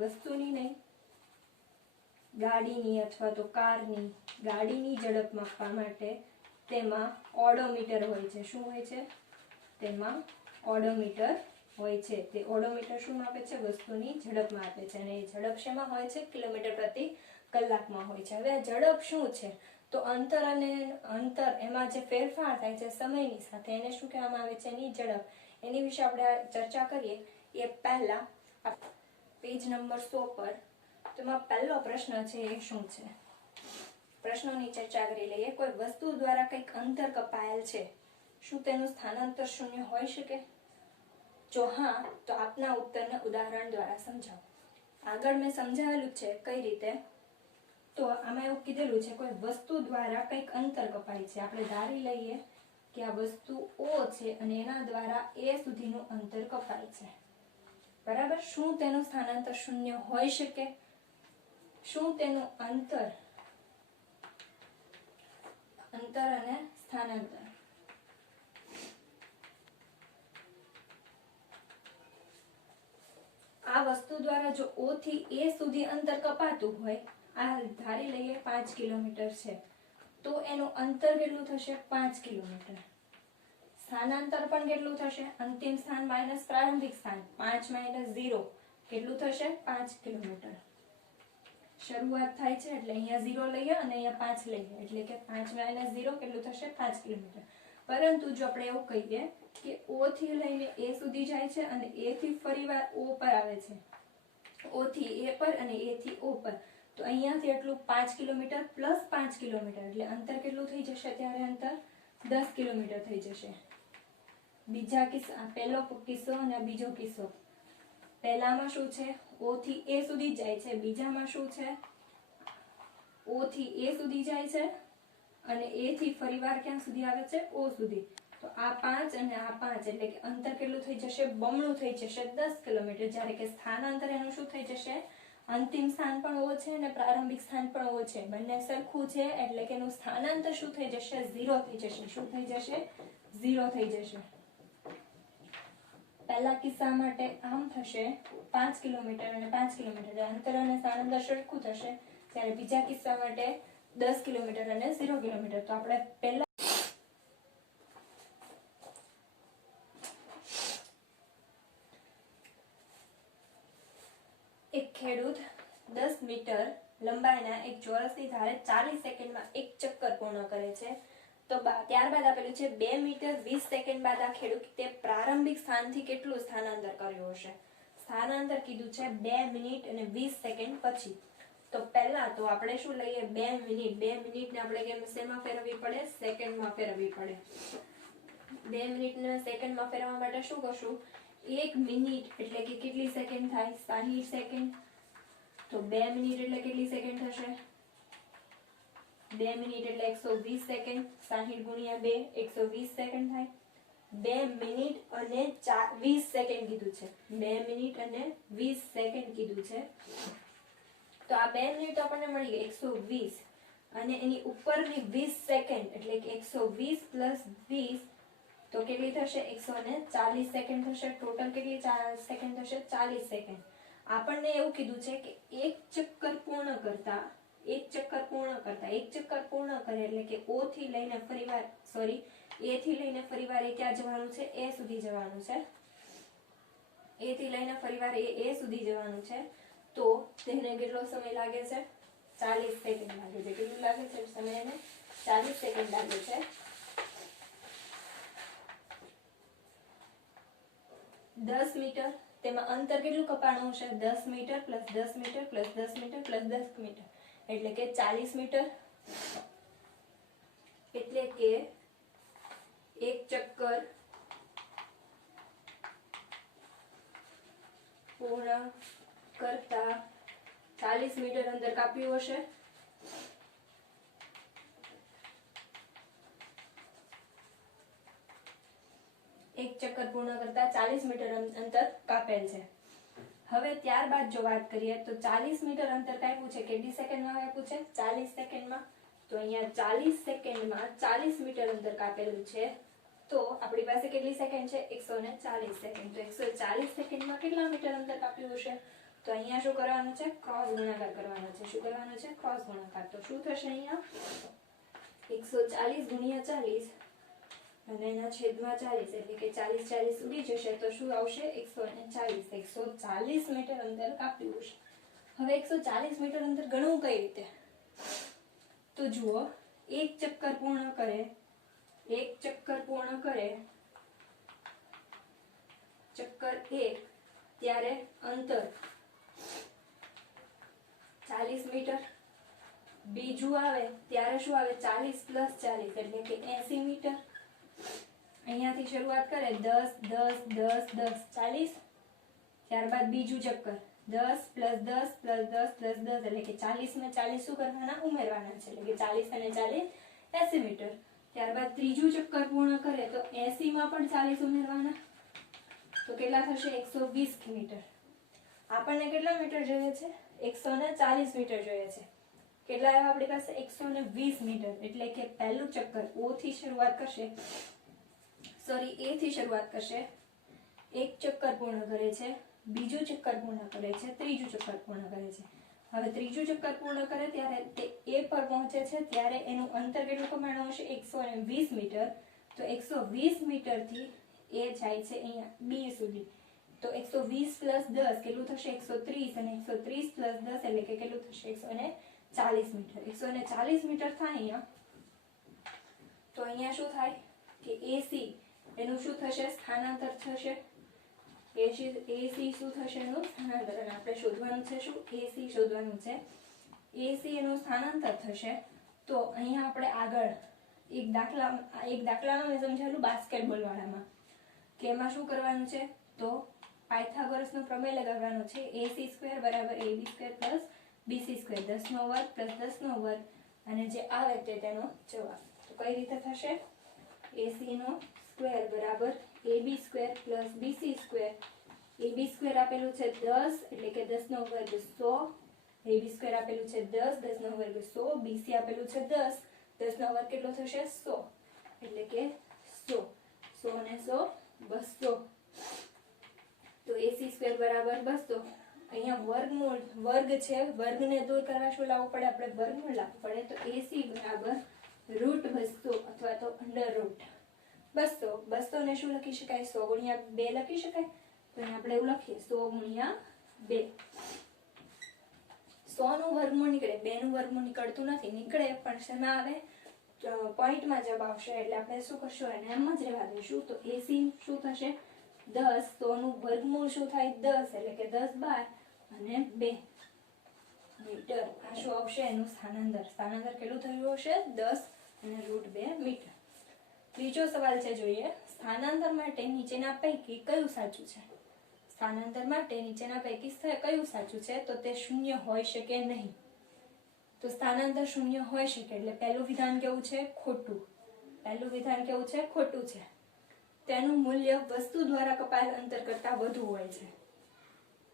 વસ્તુની નહીં, ગાડીની અથવા તો કારની, ગાડીની ઝડપ માપવા માટે તેમાં ઓડોમીટર હોય છે. શું હોય છે? તેમાં ઓડોમીટર હોય છે. તે ઓડોમીટર શું માપે છે? વસ્તુની ઝડપ માપે છે. અને એ ઝડપ શેમાં હોય છે? કિલોમીટર પ્રતિ કલાકમાં હોય છે. હવે આ ઝડપ શું છે? તો અંતર અને અંતર એમાં જે ફેરફાર થાય છે સમયની સાથે, એને શું કહેવામાં આવે છે? એની ઝડપ. એની વિશે આપણે ચર્ચા કરીએ એ પહેલા પેજ નંબર 100 પર તેમાં પહેલો પ્રશ્ન છે એ શું છે? પ્રશ્નોની ચર્ચા કરી લઈએ. કોઈ વસ્તુ દ્વારા કંઈક અંતર કપાયેલ છે, શું તેનું સ્થાનાંતર 0 હોઈ શકે? જો હા, તો આપના ઉત્તરને ઉદાહરણ દ્વારા સમજાવો. આગળ મેં સમજાવેલું છે કઈ રીતે. તો આમાં એવું કીધેલું છે કોઈ વસ્તુ દ્વારા કંઈક અંતર કપાય છે. આપણે ધારી લઈએ કે આ વસ્તુ O છે અને એના દ્વારા A સુધીનું અંતર કપાય છે, બરાબર. શું તેનું સ્થાનાંતર 0 હોઈ શકે? શું તેનું અંતર અને સ્થાનાંતર આ વસ્તુ દ્વારા જો O થી A સુધી અંતર કપાતું હોય, આ ધારી લઈએ 5 કિલોમીટર છે, તો એનું અંતર કેટલું થશે? 5 કિલોમીટર. સ્થાનાંતર પણ કેટલું થશે? અંતિમ સ્થાન માઇનસ પ્રારંભિક સ્થાન, 5 - 0 કેટલું થશે? 5 કિલોમીટર. શરૂઆત થાય છે એટલે અહીંયા 0 લઈએ અને અહીંયા 5 લઈએ, એટલે કે 5 - 0 કેટલું થશે? 5 કિલોમીટર. પરંતુ જો આપણે એવું કહીએ કે O થી લઈને A સુધી જાય છે અને A થી ફરીવાર O પર આવે છે, O થી A પર અને A થી O પર. તો અહીંયાથી એટલું 5 કિલોમીટર પ્લસ 5 કિલોમીટર એટલે અંતર કેટલું થઈ જશે? ત્યારે અંતર 10 કિલોમીટર થઈ જશે. બીજા કિસ્સા, પહેલો કિસ્સો અને બીજો કિસ્સો. પહેલામાં શું છે? O થી A સુધી જાય છે. બીજામાં શું છે? O થી A સુધી જાય છે અને A થી ફરીવાર ક્યાં સુધી આવે છે? O સુધી. તો આ 5 અને આ 5 એટલે કે અંતર કેટલું થઈ જશે? બમણું થઈ જશે, 10 કિલોમીટર. જ્યારે કે સ્થાનાંતર એનું શું થઈ જશે? અંતિમ સ્થાન પણ O છે અને પ્રારંભિક સ્થાન પણ O છે, બંને સરખું છે એટલે કે એનું સ્થાનાંતર શું થઈ જશે? 0 થઈ જશે. શું થઈ જશે? 0 થઈ જશે. પહેલા કિસ્સા માટે આમ થશે 5 કિલોમીટર અને 5 કિલોમીટર, અંતર અને સ્થાનાંતર સરખું થશે. ત્યારે બીજા કિસ્સા માટે 10 કિલોમીટર અને 0 કિલોમીટર. તો આપણે પહેલા એક ખેડૂત 10 મીટર લંબાઈના એક ચોરસની ધારે 40 સેકન્ડમાં એક ચક્કર પૂર્ણ કરે છે. તો ત્યારબાદ આપેલું છે 2 મીટર 20 સેકન્ડ બાદ આ ખેડૂતે પ્રારંભિક સ્થાનથી કેટલું સ્થાનાંતર કર્યું હશે? સ્થાનાંતર કીધું છે 2 મિનિટ અને 20 સેકન્ડ પછી. તો પહેલા તો આપણે શું લઈએ? 2 મિનિટ. 2 મિનિટને આપણે કેમ શેમાં ફેરવવી પડે? સેકન્ડમાં ફેરવવી પડે. 2 મિનિટને સેકન્ડમાં ફેરવવા માટે શું કરશું? 1 મિનિટ એટલે કે કેટલી સેકન્ડ થાય? 60 સેકન્ડ. તો 2 મિનિટ એટલે કેટલી સેકન્ડ થશે? 2 મિનિટ એટલે 120 સેકન્ડ. 60 ગુણ્યા 2 120 સેકન્ડ થાય. 2 મિનિટ અને 20 સેકન્ડ કીધું છે. 2 મિનિટ અને 20 સેકન્ડ કીધું છે. તો આ 2 મિનિટ આપણને મળી ગઈ 120 અને એની ઉપરની 20 સેકન્ડ એટલે કે 120 પ્લસ 20 તો કેટલી થશે? 140 સેકન્ડ થશે. ટોટલ કેટલી સેકન્ડ થશે? 40 સેકન્ડ. આપણને એવું કીધું છે કે એક ચક્કર પૂર્ણ કરતા કરે એટલે કે O થી લઈને ફરીવાર A થી લઈને ફરીવાર એ ક્યાં જવાનું છે? A સુધી જવાનું છે. A થી લઈને ફરીવાર A સુધી જવાનું છે. તો તેને કેટલો સમય લાગે છે? 40 સેકન્ડ લાગે છે. કેટલું લાગે છે સમય? એને 40 સેકન્ડ લાગે છે. 10 મીટર, તેમાં અંતર કેટલું કપાણું હશે? 10 metre plus 10 metre plus 10 metre plus 10 metre એટલે કે 40 મીટર. એટલે કે એક ચક્કર પૂર્ણ કરતા 40 મીટર અંતર કાપ્યું હશે. એક ચક્કર પૂર્ણ કરતા 40 મીટર અંતર કાપેલ છે. હવે ત્યારબાદ જો વાત કરીએ તો 40 મીટર અંતર કાપ્યું છે, કેટલી સેકન્ડમાં કાપ્યું છે? 40 સેકન્ડમાં. તો અહીંયા 40 સેકન્ડમાં 40 મીટર અંતર કાપેલું છે. તો આપણી પાસે કેટલી સેકન્ડ છે? 140 સેકન્ડ. તો 140 સેકન્ડમાં કેટલા મીટર અંતર કાપ્યું હશે? તો અહીંયા શું કરવાનું છે? ક્રોસ ગુણાકાર કરવાનો છે. શું કરવાનું છે? ક્રોસ ગુણાકાર. તો શું થશે અહીંયા? 140 ગુણ્યા 40 અને એના છેદમાં 40 એટલે કે 40 40 ઉડી જશે. તો શું આવશે? 140. 140 મીટર અંતર કાપ્યું હશે. હવે 140 મીટર અંતર ગણવું કઈ રીતે? તો જુઓ, એક ચક્કર પૂર્ણ કરે ચક્કર 1 ત્યારે અંતર 40 મીટર. બીજું આવે ત્યારે શું આવે? 40 પ્લસ 40 એટલે કે 80 મીટર. અહીંયાથી શરૂઆત કરે 10 10 10 10 40. ત્યારબાદ બીજું ચક્કર 10 પ્લસ 10 પ્લસ 10 પ્લસ 10 એટલે કે 40 ને 40 શું કરવાના? ઉમેરવાના છે. એટલે કે 40 અને 40 80 મીટર. ત્યારબાદ ત્રીજું ચક્કર પૂર્ણ કરે તો 80 માં પણ 40 ઉમેરવાના. તો કેટલા થશે? 120 મીટર. આપણને કેટલા મીટર જોઈએ છે? 140 મીટર જોઈએ છે. કેટલા આવ્યા આપણી પાસે? 120 મીટર. એટલે કે પહેલું ચક્કર A થી શરૂઆત કરશે. એક ચક્કર પૂર્ણ કરે છે, બીજું ચક્કર પૂર્ણ કરે છે, ત્રીજું ચક્કર પૂર્ણ કરે છે. હવે ત્રીજું ચક્કર પૂર્ણ કરે ત્યારે તે A પર પહોંચે છે ત્યારે એનું અંતર કેટલું કમાણું હશે? 120 મીટર. તો 120 મીટરથી A જાય છે અહીંયા B સુધી. તો 120 પ્લસ 10 કેટલું થશે? 130 અને 130 પ્લસ 10 એટલે કે કેટલું થશે? 140 મીટર. 140 મીટર થાય અહીંયા. તો અહીંયા શું થાય કે AC એનું શું થશે? સ્થાનાંતર થશે. એસી શું થશે? એનું સ્થાનાંતર. અને આપણે શોધવાનું છે શું? એસી શોધવાનું છે. એસી એનું સ્થાનાંતર થશે. તો અહીંયા આપણે આગળ એક દાખલામાં મેં સમજાવેલું બાસ્કેટબોલ વાળામાં કે એમાં શું કરવાનું છે? તો પાયથાગોરસનો પ્રમેય લગાવવાનો છે. AC² બરાબર AB² પ્લસ BC², 10 નો વર્ગ પ્લસ 10 નો વર્ગ, અને જે આવે તે તેનો જવાબ. તો કઈ રીતે થશે? AC નો સ્ક્વેર બરાબર AB² પ્લસ BC². AB² આપેલું છે 10 એટલે કે 10 નો વર્ગ 100. AB² આપેલું છે 10, 10 નો વર્ગ 100. BC આપેલું છે 10, 10 નો વર્ગ કેટલો થશે? 100 એટલે કે 100. 100 ને 100 200. તો AC² બરાબર 200. અહીંયા વર્ગ છે, વર્ગને દૂર કરવા શું લાવવું પડે? આપણે વર્ગમૂળ લાવવું પડે. તો AC બરાબર √200 અથવા તો √200. 200 ને શું લખી શકાય? 100 ગુણ્યા 2 લખી શકાય. તો આપણે એવું લખીએ 100 ગુણ્યા 2. 100 નું વર્ગમૂળ નીકળે, 2 નું વર્ગમૂળ નીકળતું નથી. નીકળે પણ શેમાં આવે? પોઈન્ટમાં જવાબ આવશે. એટલે આપણે શું કરશું? એને એમ જ રહેવા દઈશું. તો AC શું થશે? 10. 100 નું વર્ગમૂળ શું થાય? 10 એટલે કે 10 12 અને 2 મીટર. આ શું આવશે? એનું સ્થાનાંતર. સ્થાનાંતર કેટલું થયું હશે? 10 અને √2 મીટર. બીજો સવાલ છે, જોઈએ. સ્થાનાંતર માટે નીચેના પૈકી કયું સાચું છે? સ્થાનાંતર માટે નીચેના પૈકી કયું સાચું છે? તો તે શૂન્ય હોઈ શકે નહીં. તો સ્થાનાંતર શૂન્ય હોઈ શકે એટલે પહેલું વિધાન કેવું છે? ખોટું. પહેલું વિધાન કેવું છે? ખોટું છે. તેનું મૂલ્ય વસ્તુ દ્વારા કપાયેલા અંતર કરતાં વધુ હોય છે.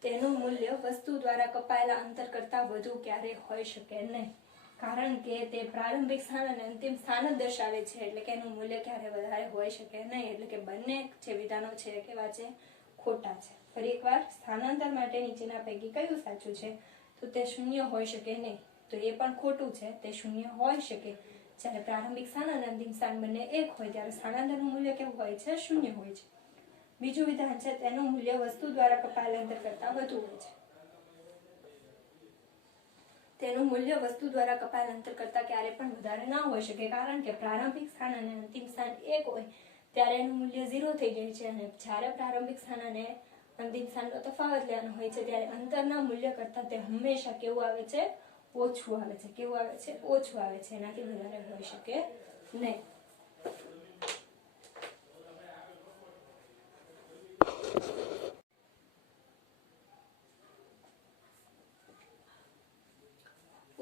તેનું મૂલ્ય વસ્તુ દ્વારા કપાયેલા અંતર કરતાં વધુ ક્યારે હોઈ શકે નહીં. કારણ કે તે પ્રારંભિક સ્થાન અને અંતિમ સ્થાન જ દર્શાવે છે. એટલે કે એનું મૂલ્ય ક્યારે વધારે હોઈ શકે નહીં. એટલે કે બંને જે વિધાનો છે કેવા છે? ખોટા છે. ફરી એકવાર, સ્થાનાંતર માટે નીચેના પૈકી કયું સાચું છે? તો તે શૂન્ય હોઈ શકે નહીં. તો એ પણ ખોટું છે. તે શૂન્ય હોઈ શકે. જ્યારે પ્રારંભિક સ્થાન અને અંતિમ સ્થાન બંને એક હોય ત્યારે સ્થાનાંતરનું મૂલ્ય કેવું હોય છે? શૂન્ય હોય છે. બીજું વિધાન છે, તેનું મૂલ્ય વસ્તુ દ્વારા કપાયેલા અંતર કરતાં વધુ હોય છે. તેનું મૂલ્ય વસ્તુ દ્વારા કપાયેલા અંતર કરતાં ક્યારે પણ વધારે ના હોઈ શકે. કારણ કે પ્રારંભિક સ્થાન અને અંતિમ સ્થાન એક હોય ત્યારે એનું મૂલ્ય 0 થઈ જાય છે. અને જ્યારે પ્રારંભિક સ્થાન અને અંતિમ સ્થાનનો તફાવત લેવાનો હોય છે ત્યારે અંતરના મૂલ્ય કરતાં તે હંમેશા કેવું આવે છે? ઓછું આવે છે. કેવું આવે છે? ઓછું આવે છે. એનાથી વધારે હોઈ શકે નહીં.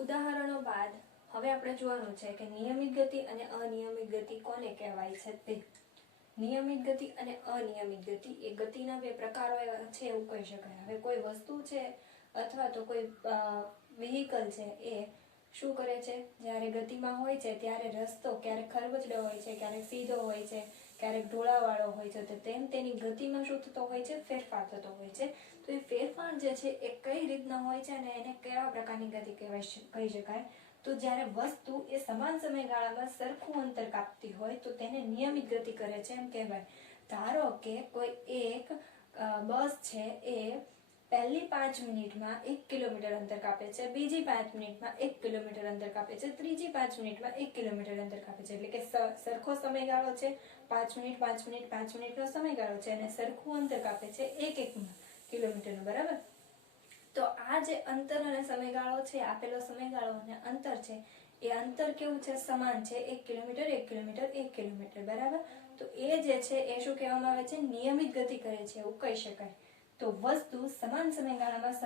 ઉદાહરણો બાદ હવે આપણે જોવાનું છે કે નિયમિત ગતિ અને અનિયમિત ગતિ કોને કહેવાય છે તે. નિયમિત ગતિ અને અનિયમિત ગતિ એ ગતિના બે પ્રકારો એવા છે એવું કહી શકાય. હવે કોઈ વસ્તુ છે અથવા તો કોઈ વ્હીકલ છે એ શું કરે છે? જ્યારે ગતિમાં હોય છે ત્યારે રસ્તો ક્યારેક ખરબચડો હોય છે, ક્યારેક સીધો હોય છે, ક્યારેક ઢોળાવાળો હોય છે. તો તેમ તેની ગતિમાં શું થતો હોય છે? ફેરફાર થતો હોય છે. તો એ ફેરફાર જે છે એ કઈ રીતના હોય છે અને એને કેવા પ્રકારની ગતિ કહી શકાય? તો જ્યારે વસ્તુ એ સમાન સમયગાળામાં સરખું અંતર કાપતી હોય તો તેને નિયમિત ગતિ કરે છે એમ કહેવાય. ધારો કે કોઈ એક બસ છે એ પહેલી 5 મિનિટમાં 1 કિલોમીટર અંતર કાપે છે, બીજી 5 મિનિટમાં 1 કિલોમીટર અંતર કાપે છે, ત્રીજી 5 મિનિટમાં 1 કિલોમીટર અંતર કાપે છે. એટલે કે સરખો સમયગાળો છે 5 મિનિટ 5 મિનિટ 5 મિનિટનો સમયગાળો છે અને સરખું અંતર કાપે છે 1 કિલોમીટરનું. બરાબર? તો આ જે અંતર અને સમયગાળો છે, આપેલો સમયગાળો અને અંતર છે એ અંતર કેવું છે? સમાન છે. 1 કિલોમીટર 1 કિલોમીટર 1 કિલોમીટર. બરાબર? તો એ જે છે એ શું કહેવામાં આવે છે? નિયમિત ગતિ કરે છે એવું કહી શકાય. તો વસ્તુ સમાન સમયગાળામાં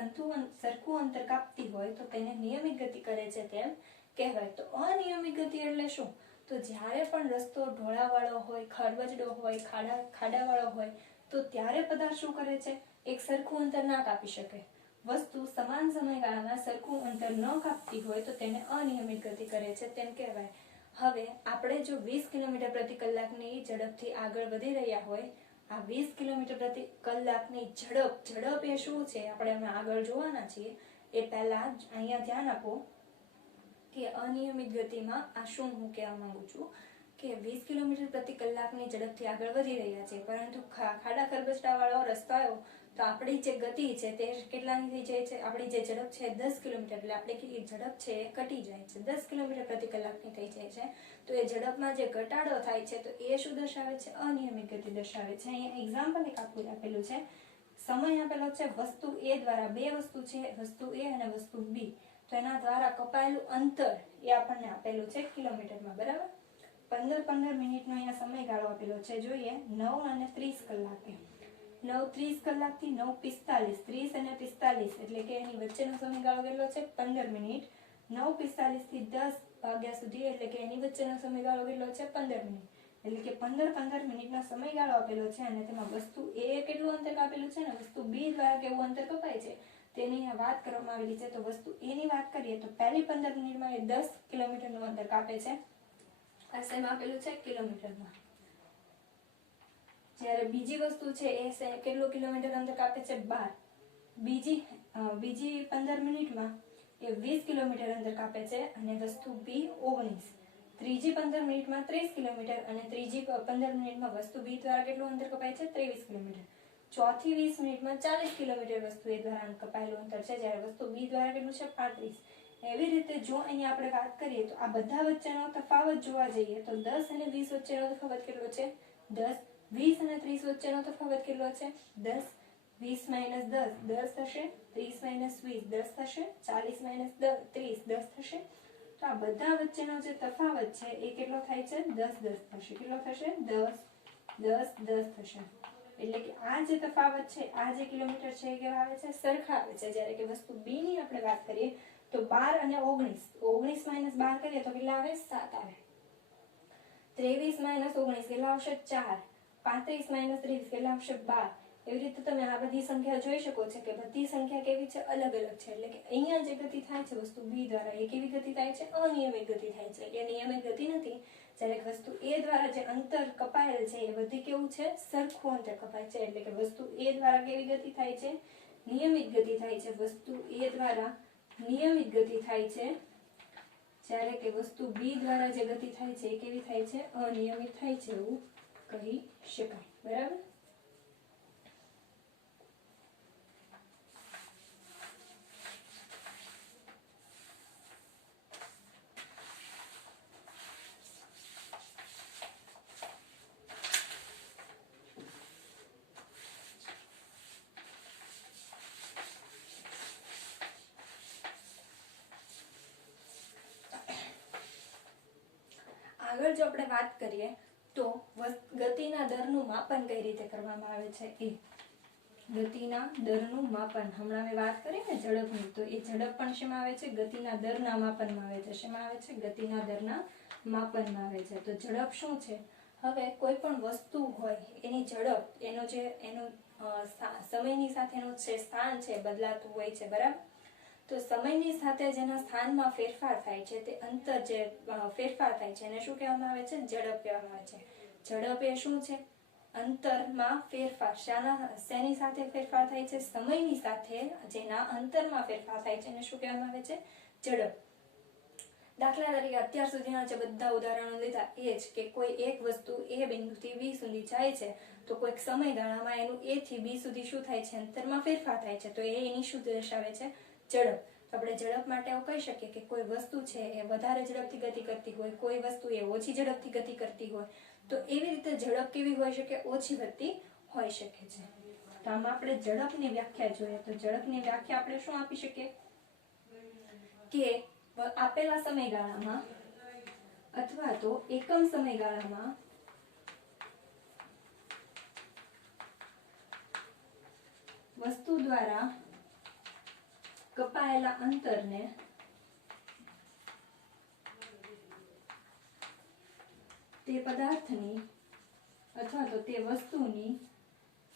સરખું અંતર કાપતી હોય તો તેને નિયમિત ગતિ કરે છે તેમ કહેવાય. તો અનિયમિત ગતિ એટલે શું? તો જ્યારે પણ રસ્તો ઢોળાવાળો હોય, ખરબચડો હોય, ખાડાવાળો હોય તો ત્યારે પદાર્થ શું કરે છે? એક સરખું અંતર ના કાપી શકે. વસ્તુ સમાન સમયગાળામાં સરખું અંતર ન કાપતી હોય તો તેને અનિયમિત ગતિ કરે છે તેમ કહેવાય. હવે આપણે જો 20 કિલોમીટર પ્રતિ કલાકની ઝડપથી આગળ વધી રહ્યા હોય, આ 20 કિલોમીટર પ્રતિ કલાકની ઝડપ એ શું છે આપણે અમે આગળ જોવાના છીએ. એ પહેલા અહીંયા ધ્યાન આપો કે અનિયમિત ગતિમાં આ શું હું કહેવા માંગુ છું કે 20 કિલોમીટર પ્રતિ કલાકની ઝડપથી આગળ વધી રહ્યા છે, પરંતુ ખાડા ખરબચડા વાળો રસ્તો આવ્યો તો આપણી જે ગતિ છે તે કેટલાની થઈ જાય છે, આપણી જે ઝડપ છે 10 કિલોમીટર, એટલે આપણી ઝડપ છે એ ઘટી જાય છે, 10 કિલોમીટર પ્રતિ કલાકની થઈ જાય છે. તો એ ઝડપમાં જે ઘટાડો થાય છે તો એ શું દર્શાવે છે? અનિયમિત ગતિ દર્શાવે છે. અહીંયા એક્ઝામ્પલ એક આપેલું છે, સમય આપેલો છે વસ્તુ એ દ્વારા, બે વસ્તુ છે, વસ્તુ એ અને વસ્તુ બી, તો એના દ્વારા કપાયેલું અંતર એ આપણને આપેલું છે કિલોમીટરમાં, બરાબર. 15 મિનિટનો અહીંયા સમયગાળો આપેલો છે, જોઈએ 9 અને 30 કલાકે. 9:30 કલાકથી 9:45, 30 અને 45 એટલે કે એની વચ્ચેનો સમયગાળો કેટલો છે? 15 મિનિટ. 9:45 થી 10 વાગ્યા સુધી એટલે કે એની વચ્ચેનો સમયગાળો કેટલો છે? 15 મિનિટ. એટલે કે 15 મિનિટનો સમયગાળો આપેલો છે અને તેમાં વસ્તુ એ કેટલું અંતર કાપેલું છે ને વસ્તુ બી દ્વારા કેવું અંતર કપાય છે તેની વાત કરવામાં આવેલી છે. તો વસ્તુ એની વાત કરીએ તો પહેલી 15 મિનિટમાં એ 10 કિલોમીટરનું અંતર કાપે છે. આ શેમાં આપેલું છે? કિલોમીટરમાં. જ્યારે બીજી વસ્તુ છે એ કેટલું કિલોમીટર અંતર કાપે છે? 12. બીજી 15 મિનિટમાં એ 20 કિલોમીટર અંતર કાપે છે અને વસ્તુ બી 19. ત્રીજી 15 મિનિટમાં 30 કિલોમીટર અને ત્રીજી 15 મિનિટમાં વસ્તુ બી દ્વારા કેટલું અંતર કપાય છે? 23 કિલોમીટર. ચોથી 20 મિનિટમાં 40 કિલોમીટર વસ્તુ એ દ્વારા કપાયેલું અંતર છે, જ્યારે વસ્તુ બી દ્વારા કેટલું છે? 35. એવી રીતે જો અહીંયા આપણે વાત કરીએ તો આ બધા વચ્ચેનો તફાવત જોવા જઈએ તો 10 અને 20 વચ્ચેનો તફાવત કેટલો છે? 10. 20 અને 30 વચ્ચેનો તફાવત કેટલો છે? 10. 20 માઇનસ 10 10 થશે. 30 માઇનસ 20 10 થશે. 40 માઇનસ 30 10 થશે. તો આ બધા વચ્ચેનો જે તફાવત છે એ કેટલો થાય છે? 10 10 થશે. કેટલો થશે? 10 10 10 થશે. એટલે કે આ જે તફાવત છે, આ જે કિલોમીટર છે એ કેવા આવે છે? સરખા આવે છે. જ્યારે કે વસ્તુ બી ની આપણે વાત કરીએ તો 12 અને 19. 19 માઇનસ 12 કરીએ તો કેટલા આવે? 7 આવે. 23 માઇનસ 19 કેટલા આવશે? 4. 35 માઇનસ 30 કેટલા આવશે? 12. એવી રીતે તમે આ બધી સંખ્યા જોઈ શકો છો કે બધી સંખ્યા કેવી છે? અલગ અલગ છે. એટલે કે અહીંયા જે ગતિ થાય છે વસ્તુ બી દ્વારા એ કેવી ગતિ થાય છે? અનિયમિત ગતિ થાય છે. એ નિયમિત ગતિ નથી. જ્યારે વસ્તુ એ દ્વારા જે અંતર કપાયેલ છે એ બધી કેવું છે? સરખું અંતર કપાય છે. એટલે કે વસ્તુ એ દ્વારા કેવી ગતિ થાય છે? નિયમિત ગતિ થાય છે. વસ્તુ એ દ્વારા નિયમિત ગતિ થાય છે, જ્યારે કે વસ્તુ બી દ્વારા જે ગતિ થાય છે એ કેવી થાય છે? અનિયમિત થાય છે એવું કહી શકાય, બરાબર. આગળ જો આપણે વાત કરીએ તો ગતિના દરનું માપન કઈ રીતે કરવામાં આવે છે એ. ગતિના દરનું માપન, હમણાં મેં વાત કરી ને ઝડપની, તો એ ઝડપ પણ શેમાં આવે છે? ગતિના દરના માપનમાં આવે છે. શેમાં આવે છે? ગતિના દરના માપનમાં આવે છે. તો ઝડપ શું છે? હવે કોઈ પણ વસ્તુ હોય એની ઝડપ, એનું સમયની સાથેનું જે સ્થાન છે બદલાતું હોય છે, બરાબર. તો સમયની સાથે જેના સ્થાનમાં ફેરફાર થાય છે તે અંતર જે ફેરફાર થાય છે એને શું કહેવામાં આવે છે? ઝડપ કહેવામાં આવે છે. ઝડપ એ શું છે? અંતરમાં ફેરફાર. શેની સાથે ફેરફાર થાય છે? સમયની સાથે જેના અંતરમાં ફેરફાર થાય છે એને શું કહેવામાં આવે છે? ઝડપ. દાખલા તરીકે અત્યાર સુધીના જે બધા ઉદાહરણો લીધા એ જ કે કોઈ એક વસ્તુ એ બિંદુથી બી સુધી જાય છે તો કોઈક સમયગાળામાં એનું એ થી બી સુધી શું થાય છે? અંતરમાં ફેરફાર થાય છે. તો એ એની શું દર્શાવે છે? ઝડપ. તો આપણે ઝડપ માટે એવું કહી શકીએ કે કોઈ વસ્તુ છે એ વધારે ઝડપથી ગતિ કરતી હોય, કોઈ વસ્તુ એ ઓછી ઝડપથી ગતિ કરતી હોય. તો એવી રીતે ઝડપ કેવી હોઈ શકે? ઓછી વધતી હોઈ શકે છે. તો આમાં આપણે ઝડપની વ્યાખ્યા જોઈએ તો ઝડપની વ્યાખ્યા આપણે શું આપી શકીએ કે આપેલા સમયગાળામાં અથવા તો એકમ સમયગાળામાં વસ્તુ દ્વારા કપાયેલા અંતરને તે પદાર્થની અથવા તો તે વસ્તુની,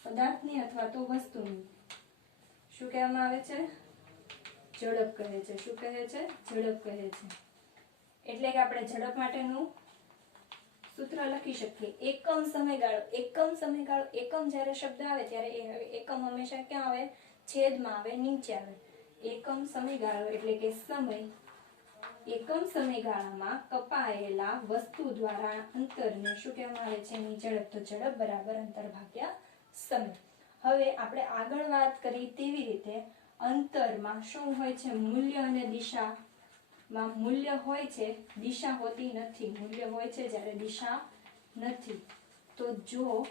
પદાર્થની અથવા તો વસ્તુની શું કહેવામાં આવે છે? ઝડપ કહે છે. શું કહે છે? ઝડપ કહે છે. એટલે કે આપણે ઝડપ માટેનું સૂત્ર લખી શકીએ. એકમ સમયગાળો. એકમ સમયગાળો, એકમ જ્યારે શબ્દ આવે ત્યારે એકમ હંમેશા ક્યાં આવે? છેદમાં આવે, નીચે આવે. એકમ સમયગાળો એટલે કે સમય. એકમ સમયગાળામાં કપાયેલા વસ્તુ દ્વારા અંતરને શું કહેવામાં આવે છે? એની ઝડપ. તો ઝડપ બરાબર અંતર ભાગ્યા સમય. હવે આપણે આગળ વાત કરી તેવી રીતે અંતરમાં શું હોય છે, મૂલ્ય અને દિશામાં મૂલ્ય હોય છે, દિશા હોતી નથી. મૂલ્ય હોય છે જ્યારે દિશા નથી. તો જો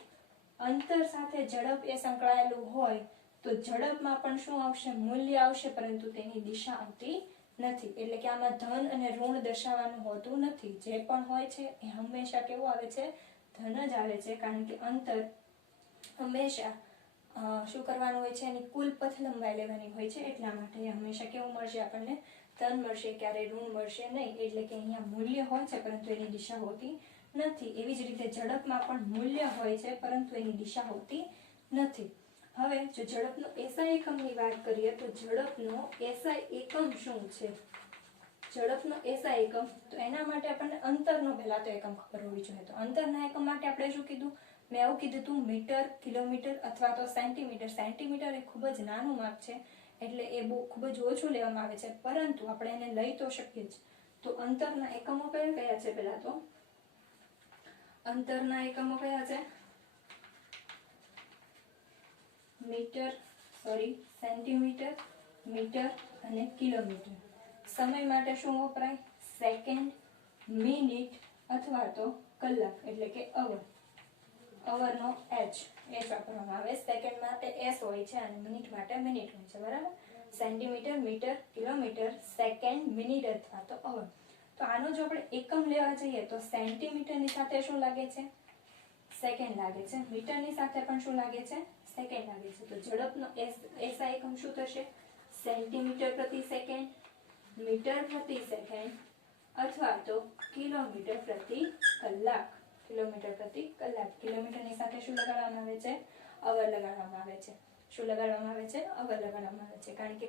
અંતર સાથે ઝડપ એ સંકળાયેલું હોય તો ઝડપમાં પણ શું આવશે, મૂલ્ય આવશે, પરંતુ તેની દિશા આવતી નથી. એટલે કે આમાં ધન અને ઋણ દર્શાવવાનું હોતું નથી. જે પણ હોય છે એ હંમેશા કેવું આવે છે, ધન જ આવે છે. કારણ કે અંતર હંમેશા શું કરવાનું હોય છે, એની કુલ પથ લંબાઈ લેવાની હોય છે. એટલા માટે હંમેશા કેવું મળશે આપણને, ધન મળશે, ક્યારેય ઋણ મળશે નહીં. એટલે કે અહીંયા મૂલ્ય હોય છે પરંતુ એની દિશા હોતી નથી. એવી જ રીતે ઝડપમાં પણ મૂલ્ય હોય છે પરંતુ એની દિશા હોતી નથી. હવે જો ઝડપનો એસઆઈ એકમની વાત કરીએ તો ઝડપનો એસઆઈ એકમ શું છે? ઝડપનો એસઆઈ એકમ, તો એના માટે આપણને અંતરનો પહેલા તો એકમ ખબર હોવી જોઈએ. તો અંતરના એકમ માટે આપણે શું કીધું, મેં એવું કીધું હતું, મીટર, કિલોમીટર અથવા તો સેન્ટીમીટર. સેન્ટીમીટર એ ખૂબ જ નાનું માપ છે એટલે એ બહુ ખૂબ જ ઓછું લેવામાં આવે છે, પરંતુ આપણે એને લઈ તો શકીએ જ. તો અંતરના એકમો કયા કયા છે? પહેલા તો અંતરના એકમો કયા છે? સેન્ટીમીટર, મીટર અને કિલોમીટર. સમય માટે શું વપરાય? સેકન્ડ, મિનિટ અથવા તો કલાક, એટલે કે અવર. અવરનો એચ વાપરવામાં આવે. સેકન્ડ માટે એસ હોય છે અને મિનિટ માટે મિનિટ હોય છે, બરાબર? Centimetre, metre, kilometre, second, minute અથવા તો અવર. તો આનો જો આપણે એકમ લેવા જઈએ તો સેન્ટીમીટરની સાથે શું લાગે છે? સેકન્ડ લાગે છે. મીટરની સાથે પણ શું લાગે છે? સેકન્ડ લાગે છે. તો ઝડપનો એસઆઈ એકમ શું થશે? સેન્ટીમીટર પ્રતિ સેકન્ડ, મીટર પ્રતિ સેકન્ડ અથવા તો કિલોમીટર પ્રતિ કલાક. કિલોમીટર પ્રતિ કલાક. કિલોમીટરની સાથે શું લગાડવામાં આવે છે? અવર લગાડવામાં આવે છે. શું લગાડવામાં આવે છે? અવર લગાડવામાં આવે છે. કારણ કે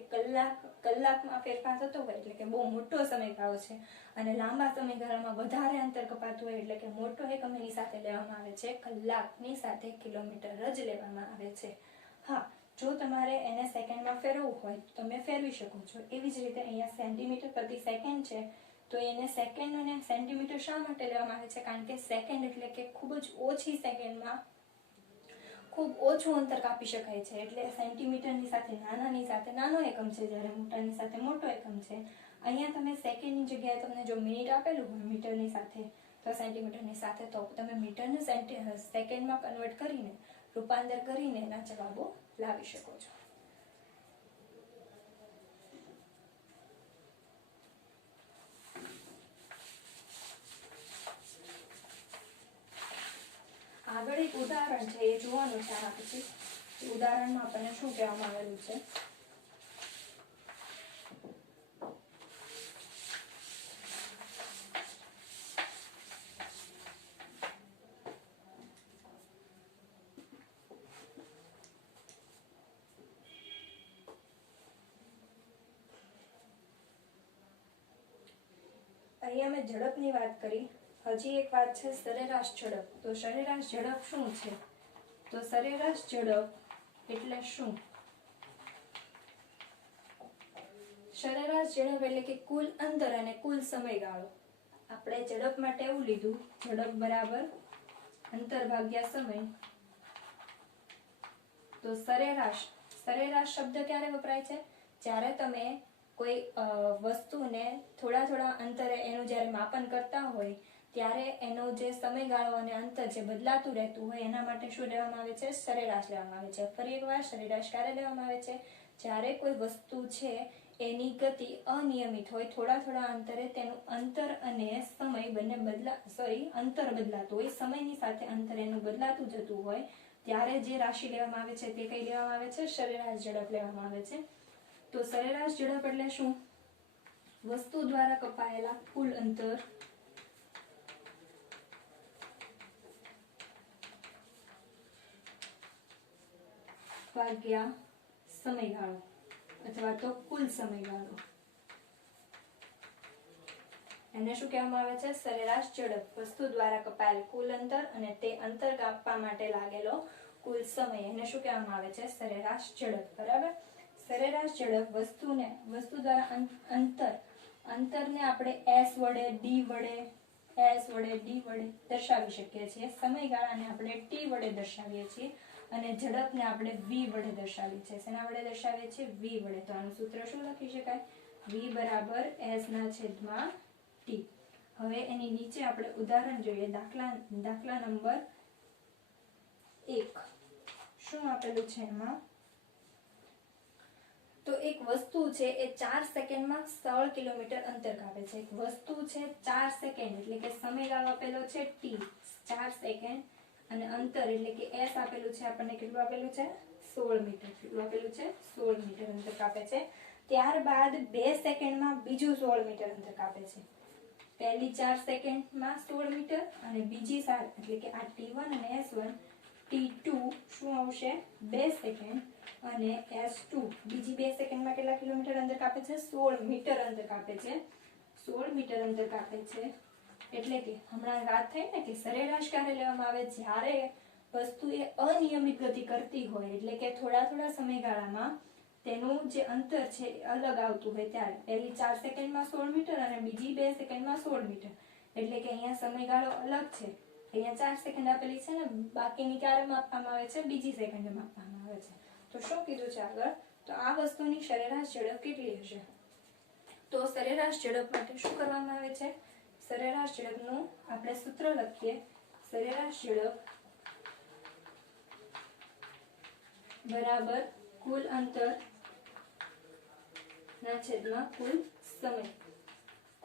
કલાકમાં ફેરફાર થતો હોય એટલે કે બહુ મોટો સમયગાળો છે અને લાંબા સમયગાળામાં વધારે અંતર કપાતું હોય એટલે કે મોટો એકમ એની સાથે લેવામાં આવે છે. કલાકની સાથે કિલોમીટર જ લેવામાં આવે છે. હા, જો તમારે એને સેકન્ડમાં ફેરવવું હોય તો તમે ફેરવી શકો છો. એવી જ રીતે અહીંયા સેન્ટીમીટર પ્રતિ સેકન્ડ છે તો એને સેકન્ડ અને સેન્ટીમીટર શા માટે લેવામાં આવે છે? કારણ કે સેકન્ડ એટલે કે ખૂબ જ ઓછી સેકન્ડમાં ખૂબ ઓછું અંતર કાપી શકાય છે. એટલે સેન્ટીમીટરની સાથે નાનાની સાથે નાનો એકમ છે, જ્યારે મોટાની સાથે મોટો એકમ છે. અહીંયા તમે સેકન્ડની જગ્યાએ તમને જો મિનિટ આપેલું હોય મીટરની સાથે તો સેન્ટીમીટરની સાથે, તો તમે મીટરને સેકન્ડમાં કન્વર્ટ કરીને, રૂપાંતર કરીને એના જવાબો લાવી શકો છો. આગળ એક ઉદાહરણ છે, એ જોવાનું છે. આના પછી ઉદાહરણમાં આપણને શું કહેવામાં આવેલું છે? અહીંયા મેં ઝડપની વાત કરી. હજી એક વાત છે સરેરાશ ઝડપ. તો સરેરાશ ઝડપ શું છે? તો સરેરાશ ઝડપ એટલે શું? સરેરાશ ઝડપ એટલે કે કુલ અંતર અને કુલ સમયગાળો. આપણે ઝડપ માટે એવું લીધું, ઝડપ બરાબર અંતર ભાગ્યા સમય. તો સરેરાશ શબ્દ ક્યારે વપરાય છે? જ્યારે તમે કોઈ વસ્તુને થોડા અંતરે એનું જ્યારે માપન કરતા હોય ત્યારે એનો જે સમયગાળો અને અંતર જે બદલાતું રહેતું હોય એના માટે શું લેવામાં આવે છે? સરેરાશ લેવામાં આવે છે. ફરી એકવાર, સરેરાશ ક્યારે લેવામાં આવે છે? જ્યારે કોઈ વસ્તુ છે એની ગતિ અનિયમિત હોય, થોડા અંતરે તેનું અંતર અને સમય બંને અંતર બદલાતું હોય, સમયની સાથે અંતર એનું બદલાતું જતું હોય, ત્યારે જે રાશિ લેવામાં આવે છે તે કઈ લેવામાં આવે છે? સરેરાશ ઝડપ લેવામાં આવે છે. તો સરેરાશ ઝડપ એટલે શું? વસ્તુ દ્વારા કપાયેલા કુલ અંતર ભાગ્યા સમયગાળો અથવા તો કુલ સમયગાળો. એને શું કહેવામાં આવે છે? સરેરાશ ઝડપ. વસ્તુ દ્વારા કપાયેલ કુલ અંતર અને તે અંતર કાપવા માટે લાગેલો કુલ સમય, એને શું કહેવામાં આવે છે? સરેરાશ ઝડપ. બરાબર? સરેરાશ ઝડપ વસ્તુ દ્વારા અંતરને આપણે એસ વડે, ડી વડે દર્શાવી શકીએ છીએ. સમયગાળાને આપણે ટી વડે દર્શાવીએ છીએ અને ઝડપને આપણે v વડે દર્શાવીએ છીએ. શેના વડે દર્શાવીએ છીએ? v વડે. તો આનું સૂત્ર શું લખી શકાય? v બરાબર s ના છેદમાં t. હવે એની નીચે આપણે ઉદાહરણ જોઈએ. દાખલા નંબર 1. શું આપેલું છે એમાં? તો એક વસ્તુ છે એ 4 સેકન્ડમાં 16 કિલોમીટર અંતર કાપે છે. એક વસ્તુ છે 4 સેકન્ડ એટલે કે સમયગાળો આપેલો છે t, 4 સેકન્ડ, અને અંતર એટલે કે s આપેલું છે આપણને. કેટલું આપેલું છે? 16 મીટર. કેટલું આપેલું છે? 16 મીટર અંતર કાપે છે. ત્યારબાદ 2 સેકન્ડમાં બીજું 16 મીટર અંતર કાપે છે. પહેલી 4 સેકન્ડમાં 16 મીટર અને બીજી એટલે કે આ t1 અને s1, t2 શું આવશે? 2 સેકન્ડ, અને s2 બીજી 2 સેકન્ડમાં કેટલા કિલોમીટર અંતર કાપે છે? 16 મીટર અંતર કાપે છે. 16 મીટર અંતર કાપે છે. એટલે કે હમણાં વાત થઈ ને કે સરેરાશ ક્યારે લેવામાં આવે? જ્યારે વસ્તુ એ અનિયમિત ગતિ કરતી હોય, એટલે કે થોડા સમયગાળામાં તેનું જે અંતર છે એ અલગ આવતું હોય ત્યારે. પહેલી 4 સેકન્ડમાં 16 મીટર અને બીજી 2 સેકન્ડમાં 16 મીટર. એટલે કે અહીંયા સમયગાળો અલગ છે. અહીંયા 4 સેકન્ડ આપેલી છે ને બાકીની ક્યારે માપવામાં આવે છે? બીજી સેકન્ડે માપવામાં આવે છે. તો શું કીધું છે આગળ? તો આ વસ્તુની સરેરાશ ઝડપ કેટલી હશે? તો સરેરાશ ઝડપ માટે શું કરવામાં આવે છે? સરેરાશ ઝડપનું આપણે સૂત્ર લખીએ. સરેરાશ ઝડપ બરાબર કુલ અંતર ના છેદમાં કુલ સમય.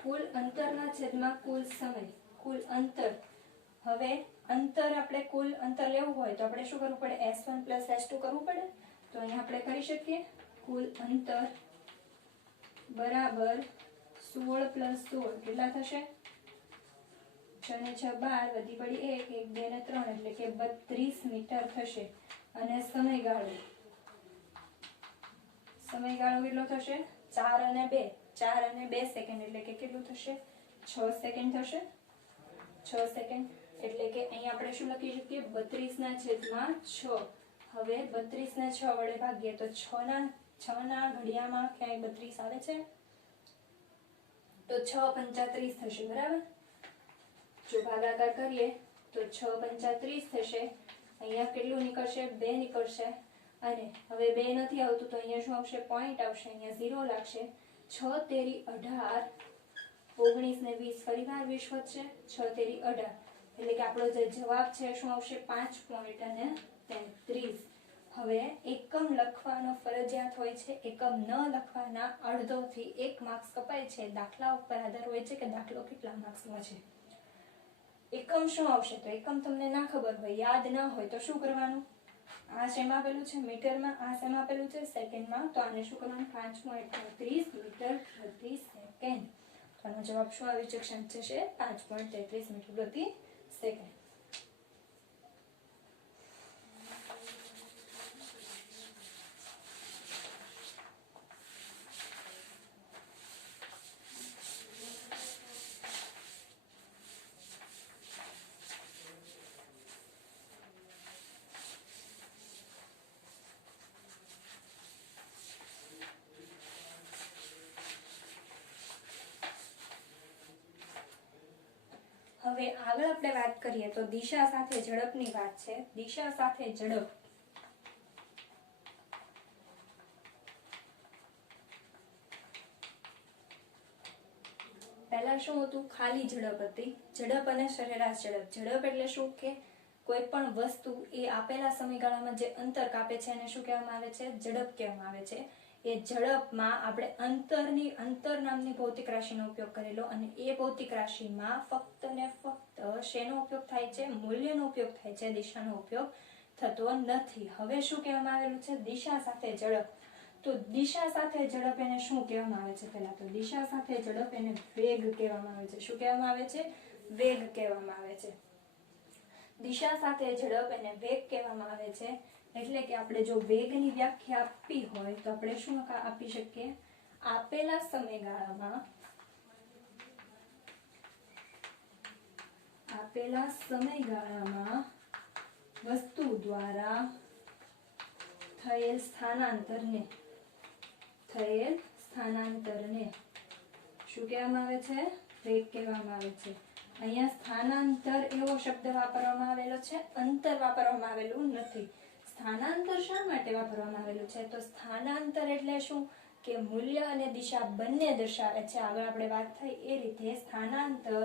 કુલ અંતરના છેદમાં કુલ સમય. કુલ અંતર. હવે અંતર આપણે કુલ અંતર લેવું હોય તો આપણે શું કરવું પડે? s1 + s2 કરવું પડે. તો અહીંયા આપણે કરી શકીએ. કુલ અંતર બરાબર 16 + 16 કેટલા થશે? 6 ને 6 12, વધી પડી 1, 1 2 ને 3 એટલે કે 32 મીટર થશે. અને સમયગાળો કેટલો થશે? 4 અને 2, 4 અને 2 સેકન્ડ એટલે કે કેટલું થશે? 6 સેકન્ડ થશે. 6 સેકન્ડ એટલે કે અહીંયા આપણે શું લખી શકીએ? 32/6. હવે 32 ને 6 વડે ભાગીએ તો 6 ના ઘડિયામાં ક્યાંય 32 આવે છે? તો 6 × 35 થશે. બરાબર. જો ભાગાકાર કરીએ તો 6 × 35 થશે. અહીંયા કેટલું નીકળશે? 2 નીકળશે. અને હવે 2 નથી આવતું તો અહીંયા શું આવશે? પોઈન્ટ આવશે. અહીંયા 0 લાગશે. 6 તેરી 18, 19 ને 20 ફરીવાર 20 વધશે. 6 તેરી 18 એટલે કે આપણો જે જવાબ છે શું આવશે? 5.33. હવે એકમ લખવાનો ફરજિયાત હોય છે. એકમ ન લખવાના અડધોથી 1 માર્ક્સ કપાય છે. દાખલા ઉપર આધાર હોય છે કે દાખલો કેટલા માર્ક્સમાં છે. એકમ શું આવશે? તો એકમ તમને ના ખબર હોય, યાદ ન હોય તો શું કરવાનું? આ શેમાં આપેલું છે? મીટરમાં. આ શેમાં આપેલું છે? સેકન્ડમાં. તો આને શું કરવાનું? 5.33 મીટર પ્રતિ સેકન્ડ. તો આનો જવાબ શું આવી જશે? 5.33 મીટર પ્રતિ સેકન્ડ. હવે આગળ આપણે વાત કરીએ તો દિશા સાથે ઝડપની વાત છે. દિશા સાથે ઝડપ. પહેલા શું હતું? ખાલી ઝડપ હતી. ઝડપ અને સરેરાશ ઝડપ. ઝડપ એટલે શું? કે કોઈ પણ વસ્તુ એ આપેલા સમયગાળામાં જે અંતર કાપે છે એને શું કહેવામાં આવે છે? ઝડપ કહેવામાં આવે છે. એ ઝડપમાં આપણે અંતર નામની ભૌતિક રાશિનો ઉપયોગ કરેલો, અને એ ભૌતિક રાશિમાં ફક્ત ને ફક્ત શેનો ઉપયોગ થાય છે? મૂલ્યનો ઉપયોગ થાય છે. દિશાનો ઉપયોગ થતો નથી. હવે શું કહેવામાં આવેલું છે? દિશા સાથે ઝડપ. તો દિશા સાથે ઝડપ એને શું કહેવામાં આવે છે? પહેલા તો દિશા સાથે ઝડપ એને વેગ કહેવામાં આવે છે. શું કહેવામાં આવે છે? વેગ કહેવામાં આવે છે. દિશા સાથે ઝડપ એને વેગ કહેવામાં આવે છે. એટલે કે આપણે જો વેગની વ્યાખ્યા આપવી હોય તો આપણે શું આપી શકીએ? આપેલા સમયગાળામાં વસ્તુ દ્વારા થયેલ સ્થાનાંતરને શું કહેવામાં આવે છે? વેગ કહેવામાં આવે છે. અહીંયા સ્થાનાંતર એવો શબ્દ વાપરવામાં આવેલો છે, અંતર વાપરવામાં આવેલું નથી. સ્થાનાંતર શા માટે વાપરવામાં આવેલું છે? તો સ્થાનાંતર એટલે શું કે મૂલ્ય અને દિશા બંને દર્શાવે છે. આગળ આપણે વાત થઈ એ રીતે સ્થાનાંતર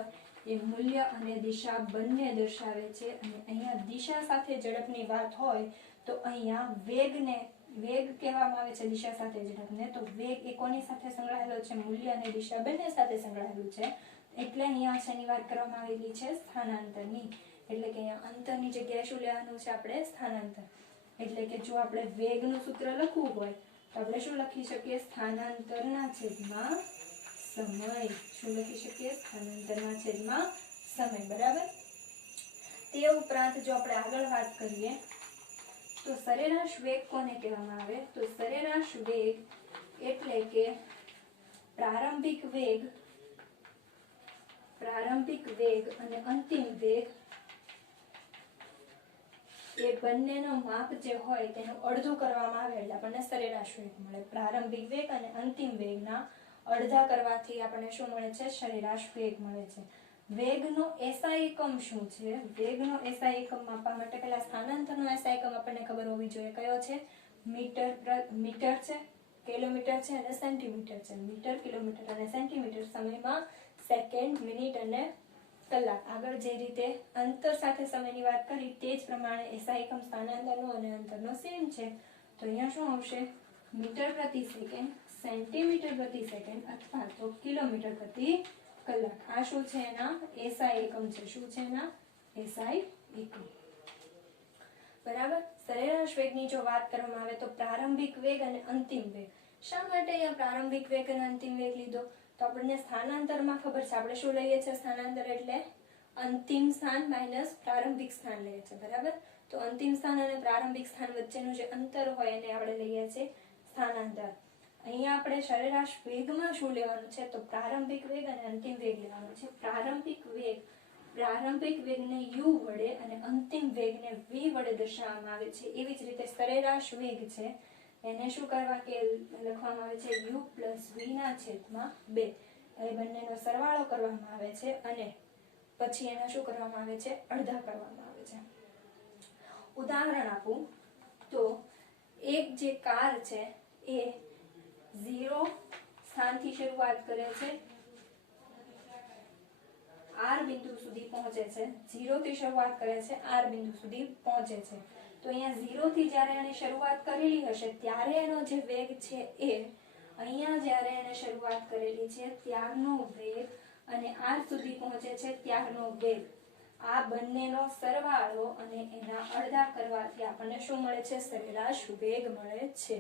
એ મૂલ્ય અને દિશા બંને દર્શાવે છે. અને અહીંયા દિશા સાથે ઝડપની વાત હોય તો અહીંયા વેગ કહેવામાં આવે છે દિશા સાથે ઝડપને. તો વેગ એ કોની સાથે સંકળાયેલો છે? મૂલ્ય અને દિશા બંને સાથે સંકળાયેલું છે. એટલે અહીંયા શેની વાત કરવામાં આવેલી છે? સ્થાનાંતરની. એટલે કે અહીંયા અંતરની જગ્યાએ શું લેવાનું છે આપણે? સ્થાનાંતર. એટલે કે જો આપણે વેગનું સૂત્ર લખવું હોય તો આપણે શું લખી શકીએ? સ્થાનાંતરના છેદમાં સમય. શું લખી શકીએ? સ્થાનાંતરના છેદમાં સમય. બરાબર. તે ઉપરાંત જો આપણે આગળ વાત કરીએ તો સરેરાશ વેગ કોને કહેવામાં આવે? તો સરેરાશ વેગ એટલે કે પ્રારંભિક વેગ અને અંતિમ વેગ એ બંનેનો માપ જે હોય તેનું અડધું કરવામાં આવે એટલે આપણને સરેરાશ વેગ મળે. પ્રારંભિક વેગ અને અંતિમ વેગના અડધા કરવાથી આપણને શું મળે છે? સરેરાશ વેગ મળે છે. વેગનો એસઆઈ એકમ શું છે? વેગનો એસઆઈ એકમ માપવા માટે પહેલા સ્થાનાંતરનો એસઆઈ એકમ આપણને ખબર હોવી જોઈએ. કયો છે? મીટર છે, કિલોમીટર છે અને સેન્ટીમીટર છે. મીટર, કિલોમીટર અને સેન્ટીમીટર સમયમાં સેકન્ડ, મિનિટ અને કલાક. આગળ જે રીતે અંતર સાથે સમયની વાત કરી તે જ પ્રમાણે એસઆઈ એકમ સ્થાનાંતરનો અને અંતરનો સેમ છે. તો અહીંયા શું આવશે? મીટર પ્રતિ સેકન્ડ, સેન્ટીમીટર પ્રતિ સેકન્ડ અથવા તો કિલોમીટર પ્રતિ કલાક. આ શું છે? એના એસઆઈ એકમ છે. શું છે એના? એસઆઈ એકમ. બરાબર. સરેરાશ વેગની જો વાત કરવામાં આવે તો પ્રારંભિક વેગ અને અંતિમ વેગ. શા માટે અહીંયા પ્રારંભિક વેગ અને અંતિમ વેગ લીધો? તો આપણને સ્થાનાંતરમાં ખબર છે. આપણે શું લઈએ છીએ? સ્થાનાંતર એટલે અંતિમ સ્થાન માઇનસ પ્રારંભિક સ્થાન લઈએ છીએ. બરાબર. તો અંતિમ સ્થાન અને પ્રારંભિક સ્થાન વચ્ચેનું જે અંતર હોય એને આપણે લઈએ છીએ સ્થાનાંતર. અહીંયા આપણે સરેરાશ વેગમાં શું લેવાનું છે? તો પ્રારંભિક વેગ અને અંતિમ વેગ લેવાનો છે. પ્રારંભિક વેગને u વડે અને અંતિમ વેગને v વડે દર્શાવવામાં આવે છે. એવી જ રીતે સરેરાશ વેગ છે એને શું કરવા કે લખવામાં આવે છે? u પ્લસ v ના છેદમાં 2. એ બંનેનો સરવાળો કરવામાં આવે છે અને પછી એના શું કરવામાં આવે છે? અડધા કરવામાં આવે છે. ઉદાહરણ આપું તો એક જે કાર છે એ 0 સ્થાનથી શરૂઆત કરે છે, R બિંદુ સુધી પહોંચે છે. 0 થી શરૂઆત કરે છે, R બિંદુ સુધી પહોંચે છે. તો અહીંયા 0 થી જ્યારે એને શરૂઆત કરેલી હશે ત્યારે એનો જે વેગ છે એ અહીંયા જ્યારે એને શરૂઆત કરેલી છે ત્યારનો વેગ અને R સુધી પહોંચે છે ત્યારનો વેગ, આ બંનેનો સરવાળો અને એના અડધા કરવાથી આપણને શું મળે છે? સરેરાશ વેગ મળે છે.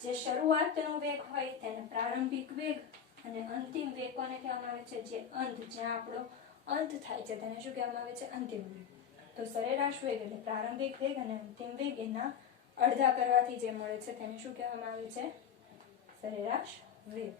જે શરૂઆતનો વેગ હોય તેને પ્રારંભિક વેગ અને અંતિમ વેગ કોને કહેવામાં આવે છે? જે અંત, જ્યાં આપણો અંત થાય છે તેને શું કહેવામાં આવે છે? અંતિમ વેગ. તો સરેરાશ વેગ એટલે પ્રારંભિક વેગ અને અંતિમ વેગ એના અડધા કરવાથી જે મળે છે તેને શું કહેવામાં આવે છે? સરેરાશ વેગ.